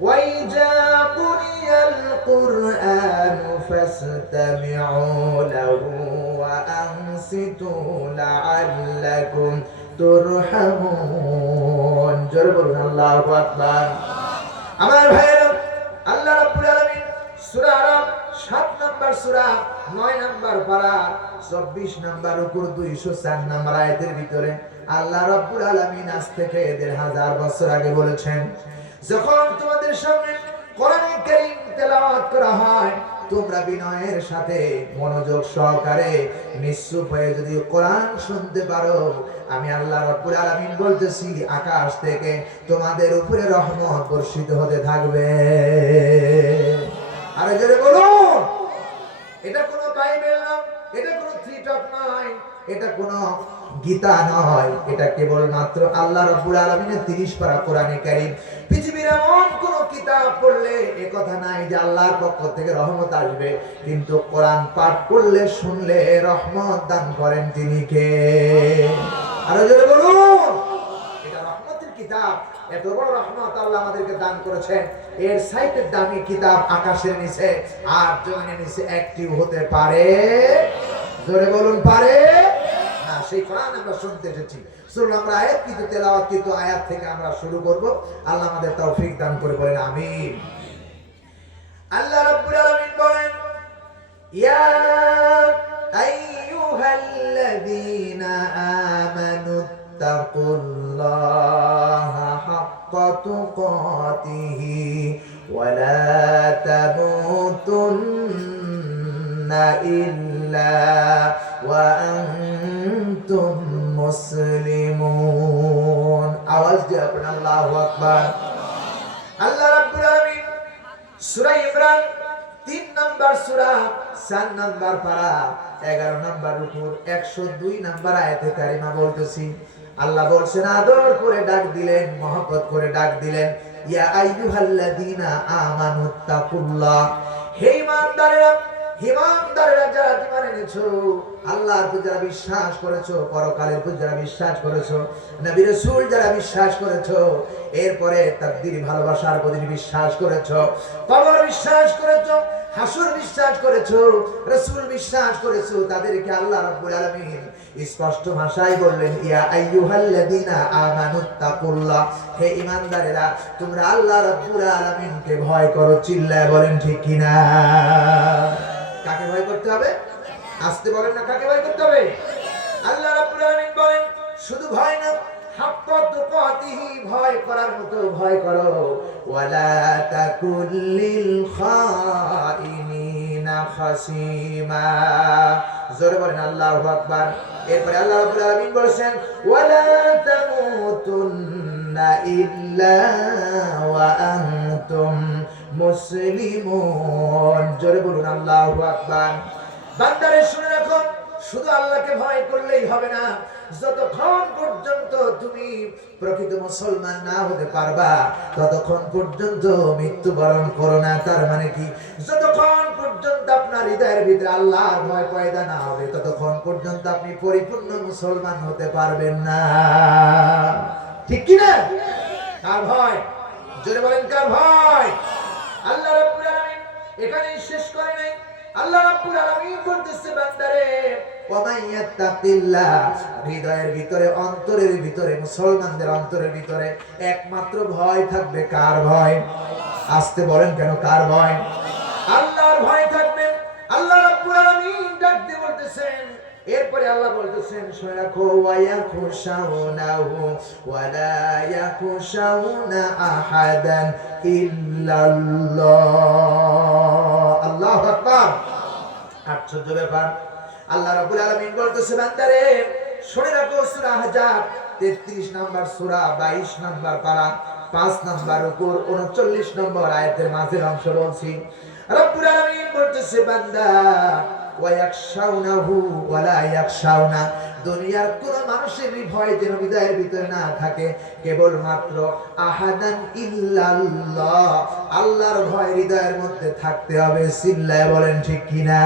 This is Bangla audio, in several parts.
وإذا قرئ القرآن فاستمعوا له وأنصتوا لعلكم তুরহামুন। জোরে বলুন আল্লাহু আকবার। আমার ভাইরা, আল্লাহ রাব্বুল আলামিন সূরা আরাফ ৭ নাম্বার সূরা ৯ নাম্বার পারা ২৪ নাম্বার রুকুর ২০৪ নাম্বার আয়াতের ভিতরে আল্লাহ রাব্বুল আলামিন আজ থেকে ১৫০০ বছর আগে বলেছেন, যখন তোমাদের সামনে কোরআনে কারীম তেলাওয়াত করা হয় তোমরা বিনয়ের সাথে মনোযোগ সহকারে নিশ্চুপ হয়ে যদি কোরআন শুনতে পারো, আমি আল্লাহ রাব্বুল আলামিন বলতেছি আকাশ থেকে তোমাদের উপরে রহমত বর্ষিত হতে থাকবে। আরে জোরে বলুন। এটা কোনো বাইবেল না, এটা কোনো থ্রিটক নয়, এটা কোনো গীতা নয়, এটা কেবলমাত্র আল্লাহ রাব্বুল আলামিনের ৩০ পারা কোরআনে কারীম। পৃথিবীর এমন কোন কিতাব পড়লে এ কথা নাই যে আল্লাহর পক্ষ থেকে রহমত আসবে, কিন্তু কোরআন পাঠ করলে শুনলে রহমত দান করেন তিনি কে? আরো জোরে বলুন। এটা রহমতের কিতাব। এত বড় রহমত আল্লাহ আমাদেরকে দান করেছেন, এর সাইটের দামি কিতাব আকাশের নিচে আর জমিনের নিচে একটিও হতে পারে? জোরে বলুন, পারে না। সেই কোরআন আমরা শুনতে এসেছি। চলুন আমরা আয়াতকৃত তেলাওয়াতকৃত আয়াত থেকে আমরা শুরু করব। আল্লাহ আমাদের তৌফিক দান করে বলেন আমিন। আল্লাহ রাব্বুল আলামিন বলেন, ইয়া আইয়ুহাল্লাযীনা আমানু তাকুল্লাহা হাক্কা তুকাতিহি ওয়া লা তামুতুন্না ইল্লা ওয়া আনতুম মুসলিমুন। আওয়াজ দিয়ে পড়ুন আল্লাহু আকবার। আল্লাহ রাব্বুল আলামিন সূরা ইমরান ৩ নাম্বার সূরা ৪ নাম্বার পারা ১১ নাম্বার রুকুর ১০২ নাম্বার আয়াতে কারিমা বলতেছি, আল্লাহ বলছেন, আদর করে ডাক দিলেন, মহব্বত করে ডাক দিলেন, ইয়া আইয়ুহাল্লাযীনা আমানুত্তাকুল্লাহ। হে ঈমানদারেরা, ঈমানদারেরা যারা ঈমান এনেছো, আল্লাহর প্রতি যারা বিশ্বাস করেছো, পরকালের প্রতি যারা বিশ্বাস করেছো, নবী রাসূল যারা বিশ্বাস করেছো, এরপরে তাকদীর ভালোবাসার প্রতি বিশ্বাস করেছো, কবর বিশ্বাস করেছো, হাসর বিশ্বাস করেছো, রাসূল বিশ্বাস করেছো, তাদেরকে আল্লাহ রাব্বুল আলামিন স্পষ্ট ভাষায় বললেন, ইয়া আইয়ুহাল্লাযীনা আমানুত্তাকুল্লাহ। হে ঈমানদারেরা, তোমরা আল্লাহ রাব্বুল আলামিনকে ভয় করো। চিল্লায় বলেন ঠিক কিনা? কাকে ভয় করতে হবে? আসতে বলেন না, কাকে ভয় করতে হবে? আল্লাহ রাব্বুল আলামিন বলেন, শুধু ভয় না, হাক্কা তুকাতিহি, ভয় করার মতো ভয় করো। ওয়ালা তাকুল্লিল খাইনিনা খাসিমা। জোরে বলেন আল্লাহু আকবার। এরপরে আল্লাহ রাব্বুল আলামিন বলেছেন, ওয়ালা তামুতুন্না ইল্লা ওয়া আনতুম মুসলিমুন। জোরে বলুন আল্লাহু আকবার। বান্দারে শুনে রাখো, শুধু আল্লাহকে ভয় করলেই হবে না। যতক্ষণ পর্যন্ত তুমি প্রকৃত মুসলমান না হতে পারবা, ততক্ষণ পর্যন্ত মৃত্যুবরণ করো না। তার মানে কি? যতক্ষণ পর্যন্ত আপনার হৃদয়ের ভিতরে আল্লাহর ভয় পয়দা না হবে, ততক্ষণ পর্যন্ত আপনি পরিপূর্ণ মুসলমান হতে পারবেন না। ঠিক কি না? কার ভয়? জোরে বলেন, কার ভয়? আল্লাহ রাব্বুল আলামিন এখানেই শেষ করে নাই। আল্লাহ রাব্বুল আলামিন বলতেছে, বান্দারে, ওয়া মান ইয়াত্তাকিল্লাহ, হৃদয়ের ভিতরে, অন্তরের ভিতরে, মুসলমানদের অন্তরের ভিতরে একমাত্র ভয় থাকবে। কার ভয়? আসতে বলেন কেন, কার ভয়? আল্লাহর ভয় থাকবে। আল্লাহ রাব্বুল আলামিন ডাক দিয়ে বলতেছেন, এরপরে আল্লাহ বলতেছেন, শুনে রাখো, ওয়া ইয়াখশাউনাহু ওয়া লা ইয়াখশাউনা আহাদান ইল্লাল্লাহ। আল্লাহু আকবার। আশ্চর্য ব্যাপার। আল্লাহ রাব্বুল আলামিন বলতেছে, বান্দারে শুনে রাখো, সূরা আহজাব ৩৩ নাম্বার সূরা ২২ নাম্বার পারা ৫ নাম্বার উপর ৩৯ নম্বর আয়াতের মাঝের অংশ বলছি। রাব্বুল আলামিন বলতেছে, বান্দা, ওয়া ইয়াখশাউনাহু ওয়া লা ইয়াখশাউনা, দুনিয়ার কোন মানুষের ভয় যেন হৃদয়ের ভিতরে না থাকে, কেবলমাত্র আহাদান ইল্লাল্লাহ, আল্লাহর ভয় হৃদয়ের মধ্যে থাকতে হবে। চিল্লায় বলেন ঠিক কিনা?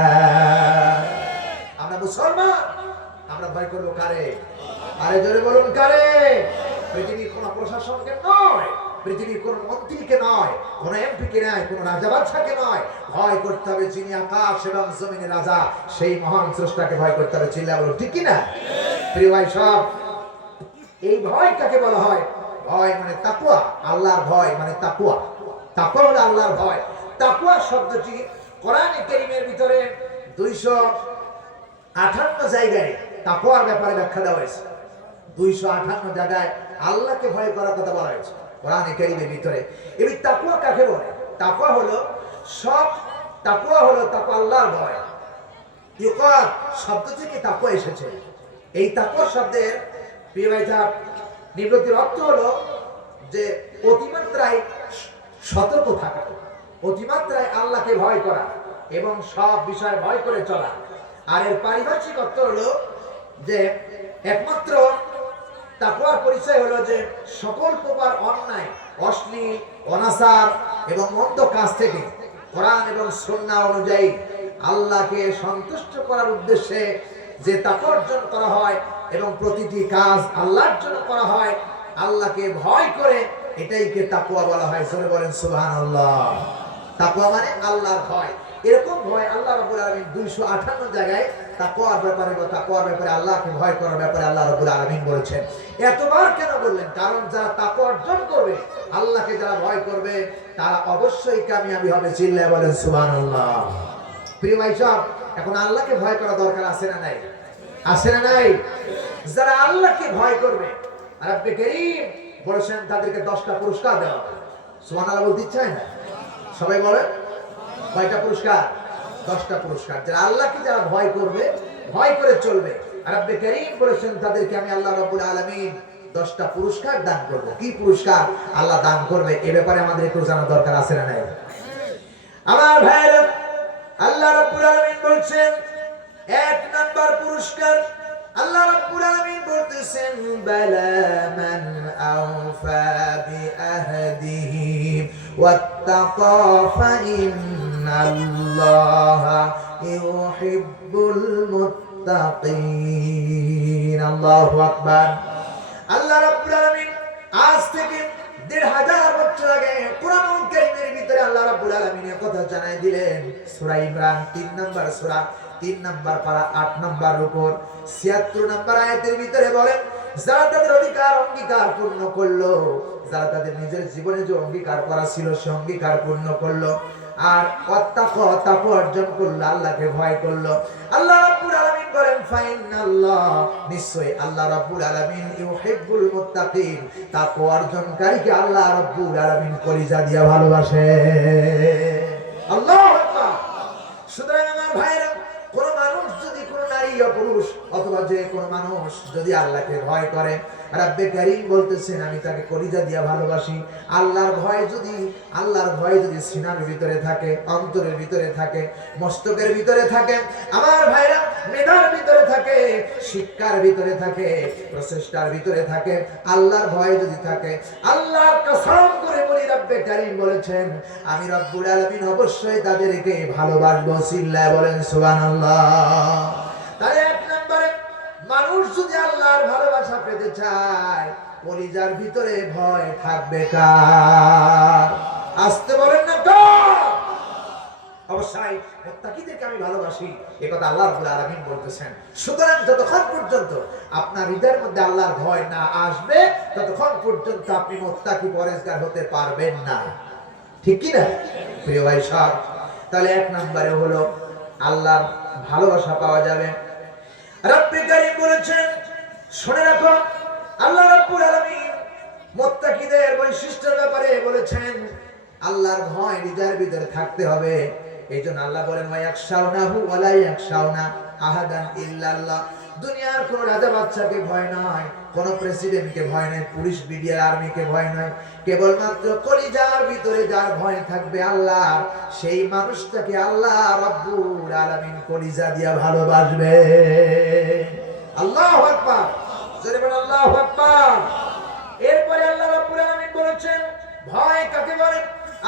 আমরা মুসলমান, আমরা ভয় করবো কারে? আরে জোরে বলুন, কারে? পৃথিবীর কোন প্রশাসনকে নয়, পৃথিবীর কোন মন্ত্রীকে নয়, কোনো এমপিকে নয়, কোনো রাজা বাদশাকে নয়, ভয় করতে হবে যিনি আকাশ এবং জমিনের রাজা, সেই মহান স্রষ্টাকে ভয় করতে হবে। চিল্লা বলো ঠিক কি না? প্রিয় ভাই সব, এই ভয় কাকে বলা হয়? ভয় মানে তাকওয়া, আল্লাহর ভয় মানে তাকওয়া। তাকওয়া হলো আল্লাহর ভয়। তাকওয়া শব্দটি কোরআনে কারীমের ভিতরে 258 জায়গায় তাকওয়ার ব্যাপারে ব্যাখ্যা দেওয়া হয়েছে। 258 জায়গায় আল্লাহকে ভয় করার কথা বলা হয়েছে কোরআনে কারীমের ভিতরে। এই তাকওয়া কাকে বলে? তাকওয়া হলো তাকওয়া আল্লাহর ভয়। ইউকা শব্দ থেকে তাকওয়া এসেছে। এই তাকওয়া শব্দের প্রিয় ভাইরা নিবৃত্তির অর্থ হলো যে অতিমাত্রায় সতর্ক থাকা, অতিমাত্রায় আল্লাহকে ভয় করা এবং সব বিষয়ে ভয় করে চলা। আর এর পারিভাষিক অর্থ হলো যে একমাত্র তাকওয়ার পরিচয় হলো যে সকল প্রকার অন্যায়, অশ্লীল, অনাচার এবং মন্দ কাজ থেকে কোরআন এবং সুন্নাহ অনুযায়ী আল্লাহকে সন্তুষ্ট করার উদ্দেশ্যে যে তাকওয়া অর্জন করা হয় এবং প্রতিটি কাজ আল্লাহর জন্য করা হয়, আল্লাহকে ভয় করে, এটাইকে তাকওয়া বলা হয়। জোরে বলেন সুবহানাল্লাহ। তাকওয়া মানে আল্লাহর ভয়। এরকম ভয় আল্লাহ রাব্বুল আলামিন 258 জায়গায় তাকওয়ার ব্যাপারে আল্লাহকে ভয় করার ব্যাপারে আল্লাহ রাব্বুল আলামিন বলেছেন। এতবার কেন বললেন? কারণ যারা তাকওয়া অর্জন করবে, আল্লাহকে যারা ভয় করবে, তারা অবশ্যই কামিয়াবি হবে। চিল্লায় বলেন সুবহানাল্লাহ। প্রিয় ভাই সব, এখন আল্লাহকে ভয় করা দরকার আছে না নাই? আছে না নাই? যারা আল্লাহকে ভয় করবে, রব্বে কারীম বলেছেন তাদেরকে 10টা পুরস্কার দেওয়া হবে। সুবহানাল্লাহ বলতে চায় না? সবাই বলে কয়টা পুরস্কার? 10টা পুরস্কার। যারা আল্লাহকে যারা ভয় করবে, ভয় করে চলবে, রব্বে কারীম বলেছেন তাদেরকে আমি আল্লাহ রাব্বুল আলামিন 10টা পুরস্কার দান করব। কি পুরস্কার আল্লাহ দান করবে এ ব্যাপারে আমাদের একটু জানা দরকার আছে না নাই? আমার ভাইরা, আল্লাহ রাব্বুল আলামিন বলছেন 1 নাম্বার পুরস্কার আল্লাহ রাব্বুল আলামিন বলতেছেন বালা মান আওফা বিআহদিহি ওয়াত্তাকা ফাইন্নাল্লাহা ইউহিব্বুল মুত্তাকিন। আল্লাহু আকবার। আল্লাহ রাব্বুল আলামিন আজ থেকে 1500 বছর আগে কোরআনুল কারীমের ভিতরে আল্লাহ রাব্বুল আলামিন এই কথা জানাই দিলেন। সূরা ইমরান 3 নম্বর সূরা 3 নম্বর পারা 8 নম্বর রুকু 76 নম্বর আয়াতের ভিতরে বলেন, যারা তাদের অঙ্গীকার পূর্ণ করলো, যারা তাদের নিজের জীবনে যে অঙ্গীকার করা ছিল সে অঙ্গীকার পূর্ণ করলো, আর তাকওয়া অর্জন করলো, আল্লাহকে ভয় করলো, আল্লাহ রাব্বুল আলামিন বলেন ফাইনাল্লাহ, নিশ্চয়ই আল্লাহ রাব্বুল আলামিন ইউহিব্বুল মুত্তাকিন, তাকওয়া অর্জনকারীকে আল্লাহ রাব্বুল আলামিন কলিজা দিয়া ভালোবাসে। আল্লাহু আকবার। সুতরাং আমার ভাইরা, কোন মানুষ যদি, কোন নারী বা পুরুষ অথবা যে কোন মানুষ যদি আল্লাহকে ভয় করে, রব্বে কারীম বলতেছেন আমি তাকে কলিজা দিয়া ভালোবাসি। আল্লাহর ভয় যদি সিনার ভিতরে থাকে, অন্তরের ভিতরে থাকে, মস্তকের ভিতরে থাকে, আমার ভাইরা মেধার ভিতরে থাকে, শিক্ষার ভিতরে থাকে, প্রচেষ্টার ভিতরে থাকে, আল্লাহর ভয় যদি থাকে, আল্লাহর কসম করে বলি রব্বে কারীম বলেছেন আমি রব্বুল আলামিন অবশ্যই তাদেরকে ভালোবাসবো। চিল্লায় বলেন সুবহানাল্লাহ। তাহলে 1 নম্বরে মানুষ যদি আল্লাহর ভালোবাসা পেতে চায়, কলিজার ভিতরে ভয় থাকবে কার? আসতে বলেন না কার? অবশ্যই মুত্তাকিদেরকে আমি ভালোবাসি, এই কথা আল্লাহ রাব্বুল আলামিন বলতেছেন। সুতরাং যতক্ষণ পর্যন্ত আপনার হৃদয়ের মধ্যে আল্লাহর ভয় না আসবে, ততক্ষণ পর্যন্ত আপনি মুত্তাকি পরেজগার হতে পারবেন না। ঠিক কি না প্রিয় ভাই সব? তাহলে 1 নম্বরে হলো আল্লাহর ভালোবাসা পাওয়া যাবে। রব্বে কারীম বলেছেন, শুনে রাখো, আল্লাহ রাব্বুল আলামিন মুত্তাকিদের বৈশিষ্ট্যের ব্যাপারে বলেছেন আল্লাহর ভয় হৃদয়ের ভিতরে থাকতে হবে। এইজন্য আল্লাহ বলেন ওয়ায়াখশাউনাহু ওয়ালা ইয়াখশাউনা আহাদান ইল্লাল্লাহ। দুনিয়ার কোন রাজা বাদশাকে ভয় নয়, কোন প্রেসিডেন্টকে ভয় নয়, পুলিশ বিডিআর আর্মিকে ভয় নয়, কেবলমাত্র কলিজার ভিতরে যার ভয় থাকবে আল্লাহ, সেই মানুষটাকে আল্লাহ রাব্বুল আলামিন কলিজা দিয়া ভালোবাসবে। আল্লাহু আকবার। জোরে বলেন আল্লাহু আকবার। এরপরে আল্লাহ রাব্বুল আলামিন বলেছেন ভয় কাকে বলে?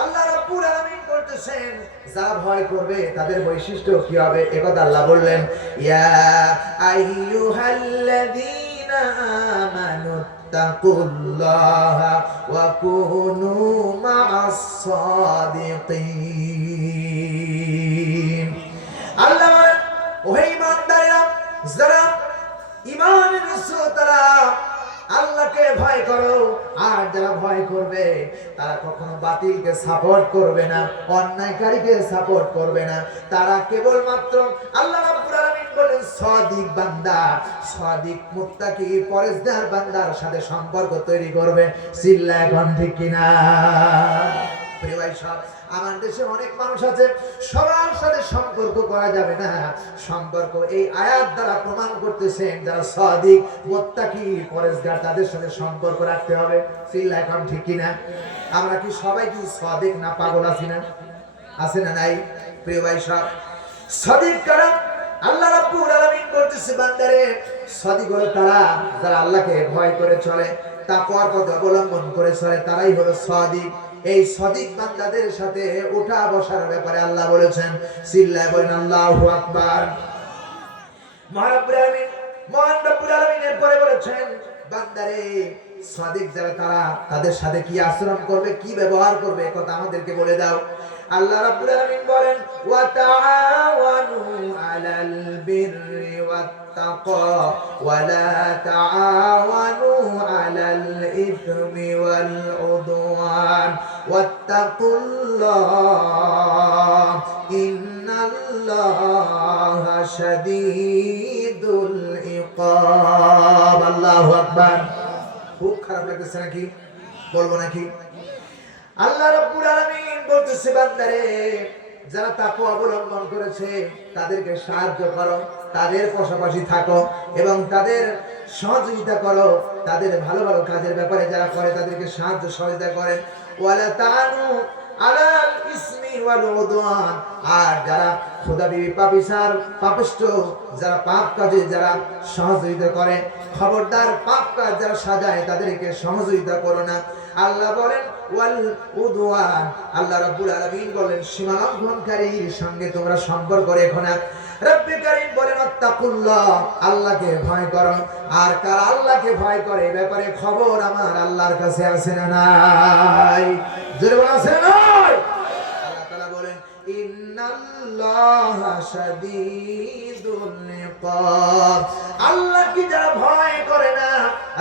আল্লাহ রাব্বুল আলামিন বলতেছেন যারা ভয় করবে তাদের বৈশিষ্ট্য কি হবে? একথা আল্লাহ বললেন, ইয়া আইয়ুহাল্লাযীনা আমানু ওয়াত্তাকুল্লাহা ওয়া কুনু মা'আস সাদিকিন। আল্লাহ বলেন, ওহে ঈমানদারেরা, যারা ঈমান এনেছো তারা আল্লাহকে ভয় করো, আর যারা ভয় করবে তারা কখনো বাতিলকে সাপোর্ট করবে না, অন্যায়কারীকে সাপোর্ট করবে না। তারা কেবলমাত্র আল্লাহ রাব্বুল আলামিন বলেন সাদিক বান্দা, সাদিক মুত্তাকি পরেজগার বান্দার সাথে সম্পর্ক তৈরি করবে। চিল্লায় এখন ঠিক কিনা? প্রিয় ভাই সব, আমার দেশে অনেক মানুষ আছে, সবার সাথে সম্পর্ক করা যাবে না। সম্পর্ক এই আয়াত দ্বারা প্রমাণ করতেছেন যারা সাদিক মুত্তাকি পরেজগার তাদের সাথে সম্পর্ক রাখতে হবে। চিল্লায় এখন ঠিক কিনা? আমরা কি সবাই কি সাদিক না পাগল আছি না? আছে না নাই? প্রিয় ভাই সব, সাদিক কারা? আল্লাহ রাব্বুল আলামিন বলতেছে বান্দারে, সাদিক হলো তারা যারা আল্লাহকে ভয় করে চলে, তাকওয়ার পথ অবলম্বন করে চলে, তারাই হলো সাদিক। এই সাদিক বান্দাদের সাথে ওঠা বসার ব্যাপারে আল্লাহ বলেছেন, চিল্লায় বলেন আল্লাহু আকবার। মহান রব্বুল আলামিন এরপরে বলেছেন, বান্দারে সাদিক যারা তারা তাদের সাথে কি আচরণ করবে, কি ব্যবহার করবে, কথা আমাদেরকে বলে দাও। আল্লাহ রাব্বুল আলামিন বলেন, ওয়া তাআওয়ানু আলাল বিররি ওয়াত তাকওয়া ওয়া লা তাআওয়ানু আলাল ইসমি ওয়াল উদওয়ান ওয়াত্তাকুল্লাহ ইন্নাল্লাহা শাদীদুল ইকাব। আল্লাহু আকবার। খুব খারাপ লাগতেছে নাকি? বলবো নাকি? আল্লাহ রাব্বুল আলামিন বলতেছে বান্দারে, যারা তাকওয়া অবলম্বন করেছে তাদেরকে সাহায্য করো, তাদের পাশাপাশি থাকো এবং তাদের সহযোগিতা করো। তাদের ভালো ভালো কাজের ব্যাপারে যারা করে তাদেরকে সাহায্য সহযোগিতা করে। ওয়ালা তানু আলাল ইসমি ওয়াল উদওয়ান, আর যারা খোদাবি পাপিসার পাপিষ্ঠ যারা পাপ কাজে যারা সহযোগিতা করে, খবরদার পাপ কাজ যারা সাজায় তাদেরকে সহযোগিতা করো না। আল্লাহ বলেন ওয়াল উদওয়ান, আল্লাহ রাব্বুল আলামিন বলেন সীমালঙ্ঘনকারীর সঙ্গে তোমরা সম্পর্ক রেখো না। রব্বে কারীম বলেন আত্তাকুল্লাহ, আল্লাহকে ভয় করো। আর কারা আল্লাহকে ভয় করে এই ব্যাপারে খবর আমার আল্লাহর কাছে আছে না নাই? জোরে বলেন আছে না নাই? আল্লাহ তাআলা বলেন ইন্নাল্লাহা শাদীদুল ইকাব, আল্লাহ কি যারা ভয় করে না,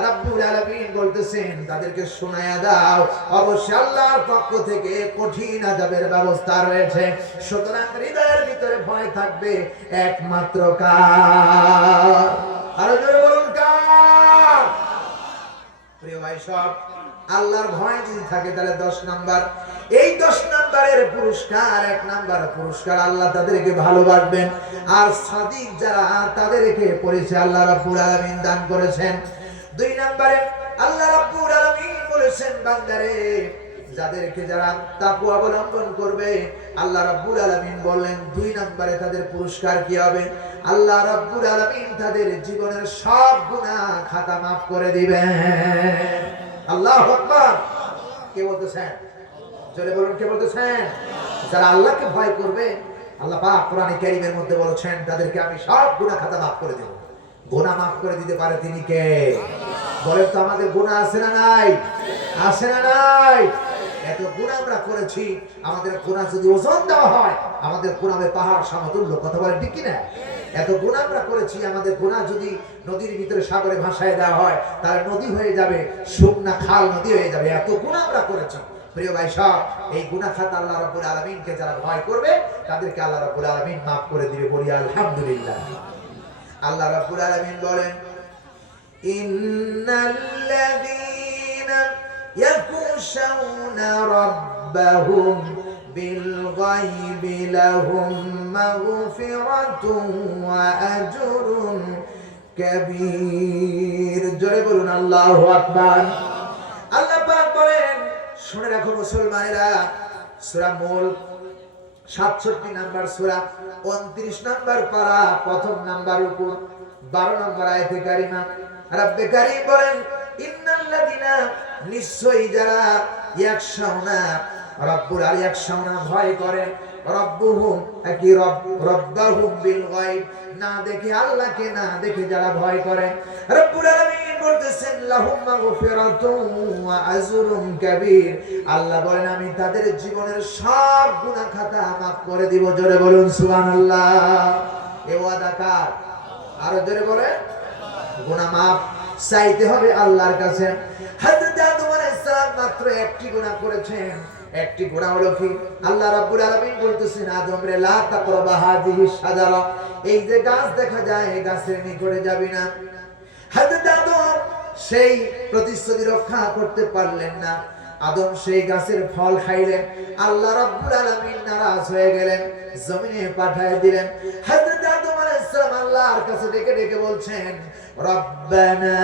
রাব্বুল আলামিন বলতেছেন তাদেরকে শোনায়া দাও, অবশ্যই আল্লাহর পক্ষ থেকে কঠিন আযাবের ব্যবস্থা রয়েছে। সুতরাং হৃদয়ের ভিতরে ভয় থাকবে একমাত্র কার? আরো জোরে বলুন কার? প্রিয় ভাই সব, আল্লাহর ভয় যদি থাকে তাহলে 10 নাম্বার, এই 10 নাম্বারের পুরস্কার, 1 নাম্বার পুরস্কার আল্লাহ তাদেরকে ভালোবাসবেন। আর সাদিক যারা তাদেরকে পরিচয় আল্লাহ রাব্বুল আলামিন দান করেছেন। 2 নাম্বারে আল্লাহ রাব্বুল আলামিন বলেছেন বান্দারে, যাদেরকে যারা তাকওয়া অবলম্বন করবে আল্লাহ রাব্বুল আলামিন বললেন 2 নম্বরে তাদের পুরস্কার কি হবে? আল্লাহ রাব্বুল আলামিন তাদের জীবনের সব গুনাহ খাতা maaf করে দিবেন। আল্লাহু আকবার। কে বলতেছেন? জোরে বলুন, কে বলতেছেন? যারা আল্লাহকে ভয় করবে আল্লাহ পাক কোরআনে কারীমের মধ্যে বলেছেন তাদেরকে আমি সব গুনাহ খাতা maaf করে দেব। গুনাহ maaf করে দিতে পারে তিনি কে? বলেন তো, আমাদের গুনাহ আছে না নাই? আছে না নাই? এত গুনাহ আমরা করেছি, আমাদের গুনাহ যদি ওজন দেওয়া হয় আমাদের গুনাহ হবে পাহাড় সমতুল্য। কথা বলেন ঠিক কি না? এত গুনাহ আমরা করেছি, আমাদের গুনাহ যদি নদীর ভিতরে সাগরে ভাসায় দেওয়া হয় তাহলে নদী হয়ে যাবে, শুকনা খাল নদী হয়ে যাবে। এত গুনাহ আমরা করেছি। প্রিয় ভাই সব, এই গুনাহ খাতা আল্লাহ রাব্বুল আলামিনকে যারা ভয় করবে তাদেরকে আল্লাহ রাব্বুল আলামিন maaf করে দিবে। বলি আলহামদুলিল্লাহ। আল্লাহ রাব্বুল আলামিন বলেন ইন্নাল্লাযীনা ইয়াখশাউনা রাব্বাহুম বিল গায়বি লাহুম মাগফিরাতুন ওয়া আজরুন কাবীর। জোরে বলুন আল্লাহু আকবার। আল্লাহ পাক বলেন, শুনে রাখো মুসলমানেরা, সূরা মুলক 67 নাম্বার সূরা, 29 নাম্বার পারা, প্রথম নাম্বার উপর 12 নাম্বার আয়াতে কারিমা রব্বে কারীম বলেন ইন্নাল্লাযীনা, নিশ্চয়ই যারা ইয়াখশাউনা রব্বুল আলী ইয়াখশাউনা ভয় করেন, রব্বুহুম কি রব্বাহুম বিল গায়ব, না দেখে আল্লাহকে না দেখে যারা ভয় করে। রব্বুল আলামিন আলামিন বলতেছেন লাহুম মাগফিরাতুন ওয়া আজরুন কাবীর। আল্লাহ বলেন আমি তাদের জীবনের সব গুনাহ খাতা maaf করে দিব। জোরে বলুন সুবহানাল্লাহ। এই ওয়াদা কার? আরো জোরে বলেন। গুনাহ maaf চাইতে হবে আল্লাহর কাছে। হযরত আদম আলাইহিস সালাম মাত্র একটি গুনাহ করেছেন। একটি গুনাহ হলো কি? আল্লাহ রাব্বুল আলামিন বলতেছেন আদম রে লা তাকরাবা হাযিহি শাজারা, এই যে গাছ দেখা যায় এই গাছের নিকটে যাবি না। হযরত আদম সেই প্রতিশ্রুতি রক্ষা করতে পারলেন না। আদম সেই গাছের ফল খাইলেন। আল্লাহ রাব্বুল আলামিন নারাজ হয়ে গেলেন, জমিনে পাঠিয়ে দিলেন। হযরত আদম আলাইহিস সালাম আল্লাহর কাছে ডেকে ডেকে বলছেন রব্বানা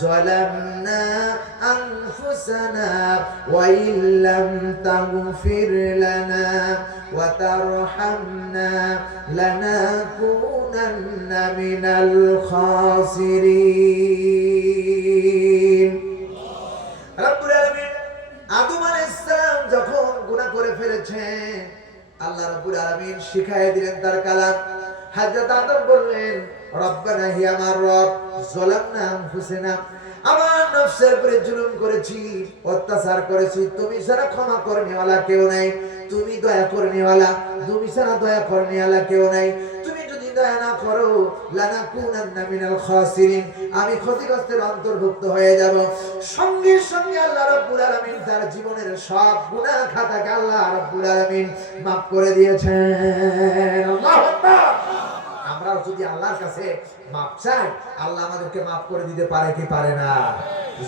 যালামনা আনফুসানা ওয়া ইল্লাম তাগফির লানা ওয়া তারহামনা লানাকুনান্না মিনাল খাসিরিন। রব্বুল আলামিন আদম আলাইহিস সালাম যখন গুনাহ করে ফেলেছেন, আল্লাহ রাব্বুল আলামিন শিখায় দিলেন তার কালাম। হযরত আদম বললেন রব্বানা হে আমার রব যালামনা আনফুসানা, আমার নফসের উপরে জুলুম করেছি, অত্যাচার করেছি, তুমি ছাড়া ক্ষমা করনেওয়ালা কেউ নাই, তুমি দয়া করনেওয়ালা, তুমি ছাড়া দয়া করনেওয়ালা কেউ নাই। তুমি যদি দয়া না করো লানাকুনান্না মিনাল খাসিরিন, আমি ক্ষতিগ্রস্তের অন্তর্ভুক্ত হয়ে যাব। সঙ্গে সঙ্গে আল্লাহ রাব্বুল আলামিন তার জীবনের সব গুনাহ খাতাকে আল্লাহ রাব্বুল আলামিন maaf করে দিয়েছেন। আল্লাহু আকবার। আমরাও যদি আল্লাহর কাছে মাপ চাই, আল্লাহ আমাদেরকে মাফ করে দিতে পারে কি পারে না?